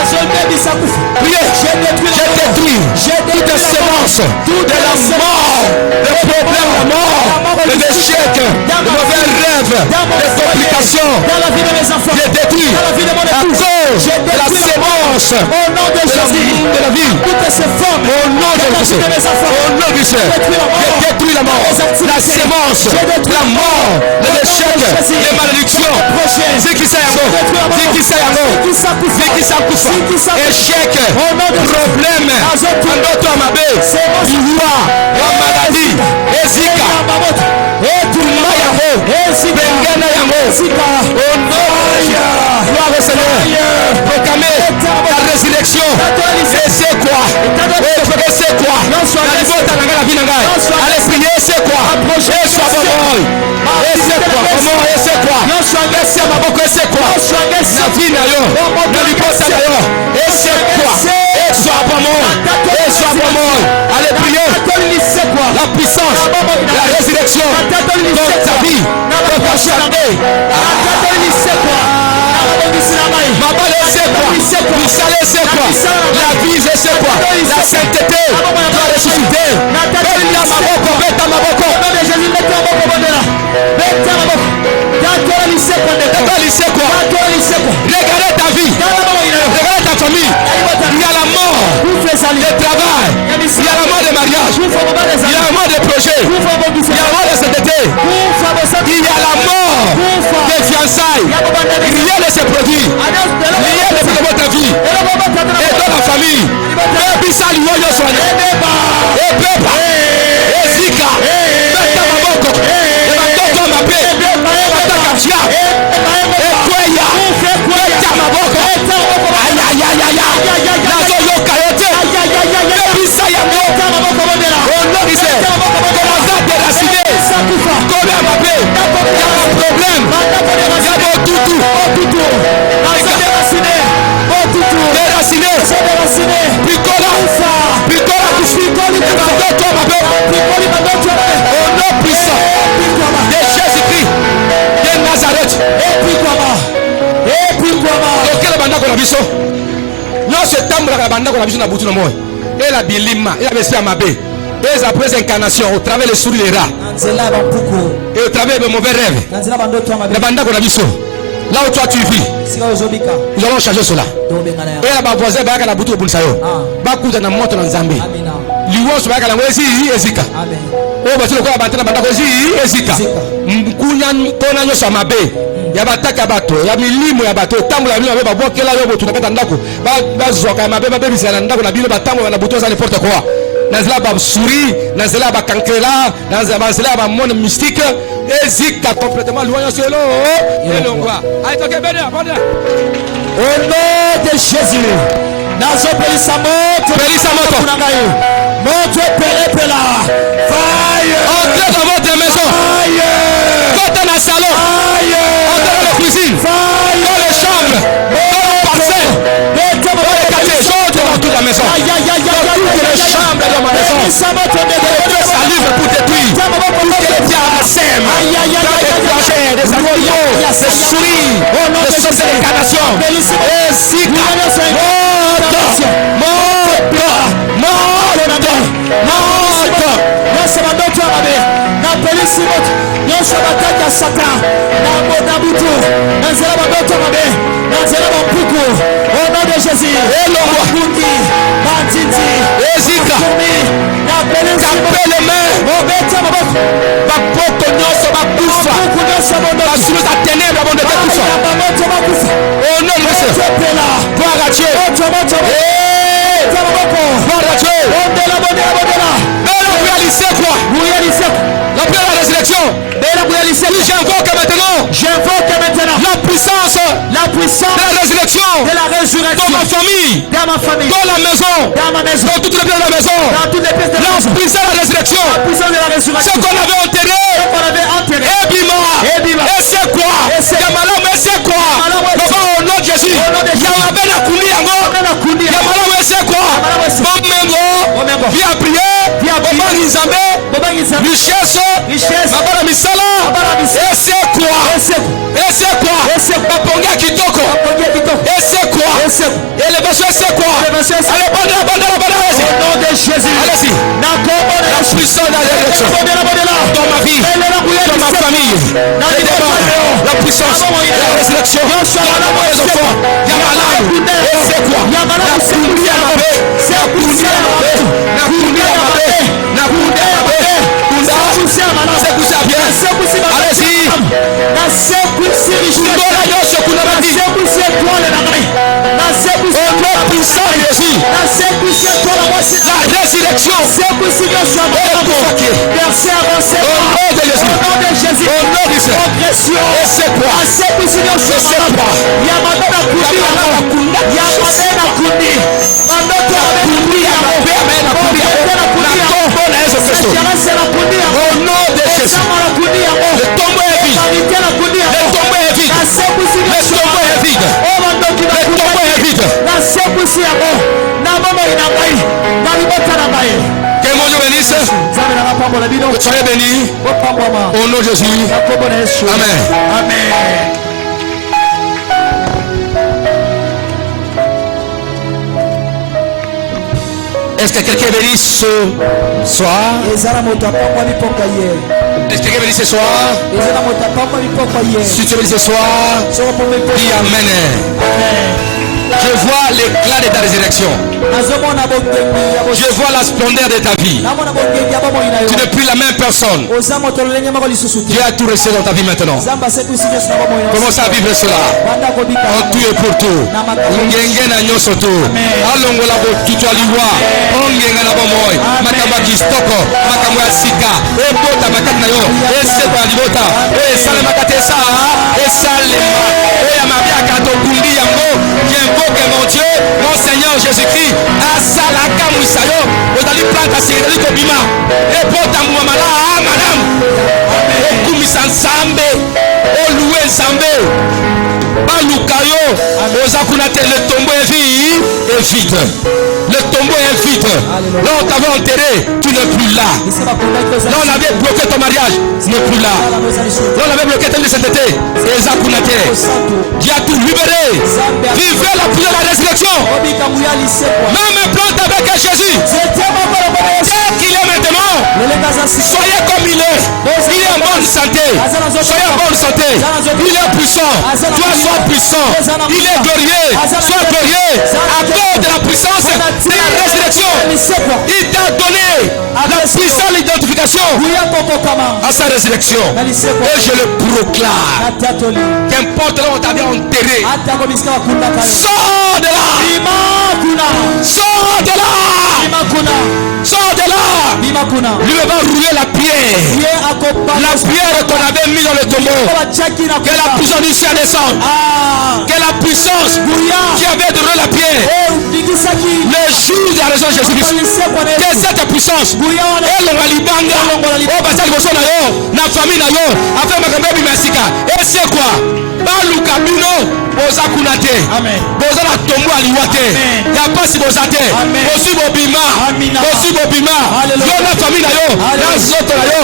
Priez, j'ai détruit toutes les semences de la mort, les problèmes de mort, les échecs, les mauvais rêves, les complications. J'ai détruit à cause de la sémence de la vie. Au nom de Jésus, j'ai détruit la mort, la sémence, la mort, les échecs, les malédictions. C'est qui ça échec, problème, andoto amabe, iwa, maladie, ezika, etuma yango, bengana yango, gloire au Seigneur, proclamer la résurrection, et c'est quoi, et c'est quoi, allez prier, c'est quoi, et soit bon, et c'est quoi, comment, et c'est quoi, et c'est ma boko, et c'est quoi, la vie na yo, na liposa na yo, et c'est quoi, et soit bon, allez prier, la puissance, la résurrection, dans ta vie, dans ta santé, c'est quoi, la vie c'est quoi, la sainteté, la ressuscité, regardez ta vie, regardez ta famille, il y a la mort de travail, il y a la mort de mariage, il y a la mort de projet, il y a la mort de sainteté, il y a la mort des fiançailles, rien ne se produit, rien ne fait de votre vie et dans la famille. Et puis ça lui voit soigner. Et peuple, et zika, et tamaboko, et matoko mapé, et matakachia, et kwaya, et tamaboko, aïe aïe aïe aïe, nazo yoka yote, et puis ça yango, au nom de Jésus, commence à déraciner, combien mapé, il y a un problème, il y a un toutou, déraciné, picola, au nom puissant de Jésus-Christ de Nazareth. Quel bandako na biso? Non, ce tambour la bandako na biso na butu na moi. Et la bilima, et la bestia mabe. Et après incarnation, au travers les souris des rats. Et au travers de mauvais rêves. La bandako na biso. Là où toi tu vis, nous allons changer cela. Et là, ma voisin va à la boutique au Bunsayo. Bakuta na moto na Nzambe. Liwo so va à la mwezi ezika. O ba tilo ko abantana bandako ezika. Mkunya kona nyo sa mabe. Ya bataka bato, ya milimo ya bato, tambo ya milimo ba bokela yo botu na kata ndako. Ba zoka mabe ba bebisa ndako na bino batambo na buto za n'importe quoi. Nazela ba souris, nazela ba kankela, nazela ba monde mystique. Ezika complètement loin sur l'eau. Et l'on voit. Allez, toi qui es béni, abandonne. Au nom de Jésus. Nazo Pelisamoto. Entrez dans votre maison. Entrez dans le salon. Entrez dans la cuisine. Dans les chambres. Dans le parcelle. Dans les quartiers. J'entre dans toute la maison. Dans toutes les chambres de ma maison. Dieu salive pour détruire. Pour que les diables sèment. Des plongeurs, des animaux, des souris, des choses d'incarnation. Et Zika. Au nom de Jésus, la prière de la résurrection. J'invoque maintenant la puissance de la résurrection dans ma famille, dans la maison, dans toutes les pièces de la maison. La puissance de la résurrection. Ce qu'on avait enterré, et bima, et c'est quoi? Yamalam, et c'est quoi? Au nom de Jésus, Yamabel a coulé yango. Yamalam, et c'est quoi? Bomengo, viens prier, Boban Nizambe, richesse, Mabala Misala, et c'est quoi? Et c'est quoi? Baponga Kitoko, et c'est quoi? Élévation, c'est quoi? Allez, bandera. Au nom de Jésus, allez-y. La puissance de la résurrection dans ma vie, dans ma famille, la puissance de la résurrection dans mes enfants. Yamalam, et c'est quoi? La kundi Amabe, c'est kundi Amabe, la kundi Amabe, la kundi Amabe, kunda, c'est poussé à bien. Allez-y. Kundora yosho kunabadi. Au nom puissant de Jésus, la résurrection est convoquée. Au nom de Jésus, au nom de Jésus. Et c'est quoi? Et c'est quoi? Au nom de Jésus, le tombeau est vide. Le tombeau est vide. Le tombeau est vide. Le tombeau est vide. Que mon Dieu bénisse. Que soyez bénis. Au nom de Jésus. Amen. Est-ce que quelqu'un est béni ce soir? Est-ce que quelqu'un est béni ce soir? Si tu es béni ce soir, dis Amen. Je vois l'éclat de ta résurrection. Je vois la splendeur de ta vie. Tu n'es plus la même personne. Dieu a tout reçu dans ta vie maintenant. Commence à vivre cela. En tout et pour tout. Ungenge na nyoso tu. Alongola bo tutwaliwa. Ongenga na bomoy. Makamba kistoko. Makamba sika. Ebota makati na yo. Eseba libota. Esale makatesa. Esalema. Oya mabia kato kundi yango. J'invoque mon Dieu, mon Seigneur Jésus-Christ. Asalaka musayo. Odali planta sireli kobima. Ebota muamala. Madame. Okumisa nsambe. Oluwe nsambe. Balukayo. Ozakunate le tombeau est vide. Le tombeau est vide. Là on t'avait enterré, tu n'es plus là. Là on avait bloqué ton mariage, tu n'es plus là. Là on avait bloqué ta sainteté. Dieu a tout libéré. Vivez la prière de la résurrection. Même plante avec Jésus. Tel qu'il est maintenant. Soyez comme il est. Il est en bonne santé. Soyez en bonne santé. Il est puissant. Toi sois puissant. Il est glorieux. Sois glorieux. À cause de la puissance de la résurrection. Il t'a donné la puissance d'identification à sa résurrection. Et je le proclame. Qu'importe là où on t'avait enterré. Sors de là. Sors de là. Sors de là. Lui va rouler la pierre. La pierre qu'on avait mis dans le tombeau. Que la puissance du ciel descende. Que la puissance qui avait donné la pierre. Le jour de la résurrection de Jésus-Christ. Que cette puissance. Elonga libanga. Oh basali boso na yo, na famille na yo, afin makambe bimasika. Et c'est quoi? Baluka bino boza kunate. Amen. Boza na tombo aliwate. Ya pasi boza te. Bosi bobima. Bosi bobima. Yo na famille na yo, na zoto na yo.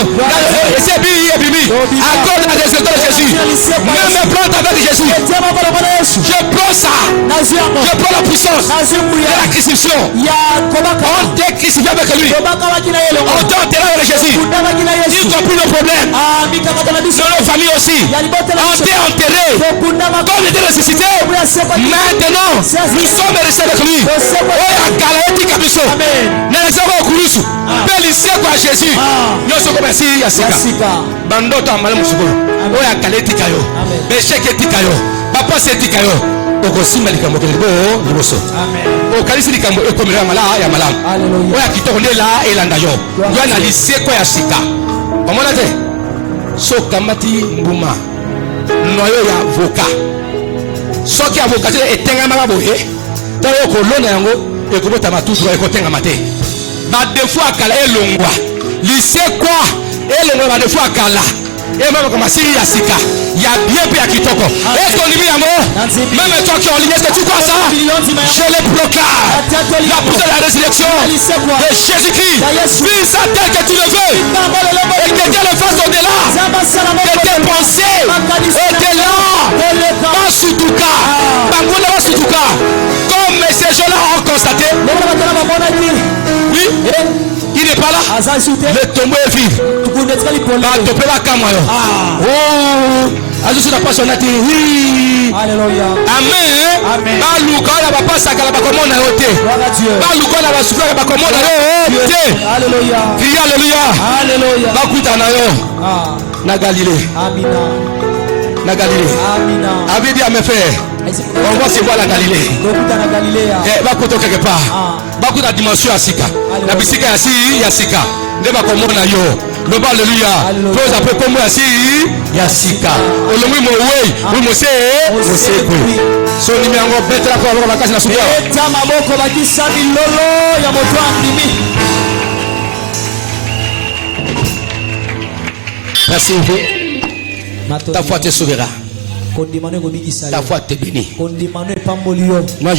Et c'est bi bimi. Accorde à des de Jésus. Même plante avec Jésus. Je prends ça. Je prends la puissance de la crucifixion. On t'est crucifié avec lui. On t'a enterré avec Jésus. Il compris nos problèmes. Dans nos familles aussi. On t'est enterré. Comme il était ressuscité. Maintenant, nous sommes restés avec lui. Jésus. Nous sommes merci Yassika. Bandoto amale musukolo. Oya kaletika yo. Besheke tika yo. Papa setika yo. Okosima likambo kelebo liboso. Amen. Okalisi likambo ekomela mala ya malamu. Hallelujah. Oya kitoko ndela elanda yo. Yo na liseko ya sika. Omona te. So kamati mbuma. Noyo ya voka. Soki avoka te etenga mala boye. Tayo kolona yango ekobota matutu ekotenga mate. Ba defo akala elongwa. Lisekwa elongwa ba defo akala. Et même comme Syrie à Sika, il y a bien plus à Kitoko. Est-ce qu'on y vit à moi? Même toi qui es en ligne, est-ce que tu crois ça? Je le proclame. La puissance de la résurrection de Jésus-Christ, vise à tel que tu le veux. Et que Dieu le fasse au-delà de tes pensées, au-delà. Pas sous tout cas. Pas sous tout cas. Comme ces gens-là ont constaté. Oui. Il n'est pas là. Le tombeau est vide. Alléluia. Amen. Alléluia. Crie alléluia. Alléluia. Na Galilée. Amina. Na Galilée. Amina. Avait dit à mes frères, on va se voir la Galilée. Va côté quelque part. Va côté la dimension à Sika. La bisika ya Sika. Ne va komona yo. Le bas alléluia. Pose après comme ya Sika. Olomwi mo we, mo se kwe. So numéro betra kwa ba bakasi na suya. Eta maboko bakisa bilolo ya moto andimi. Merci. Ta foi te sauvera. Ta foi te bénit. Moi,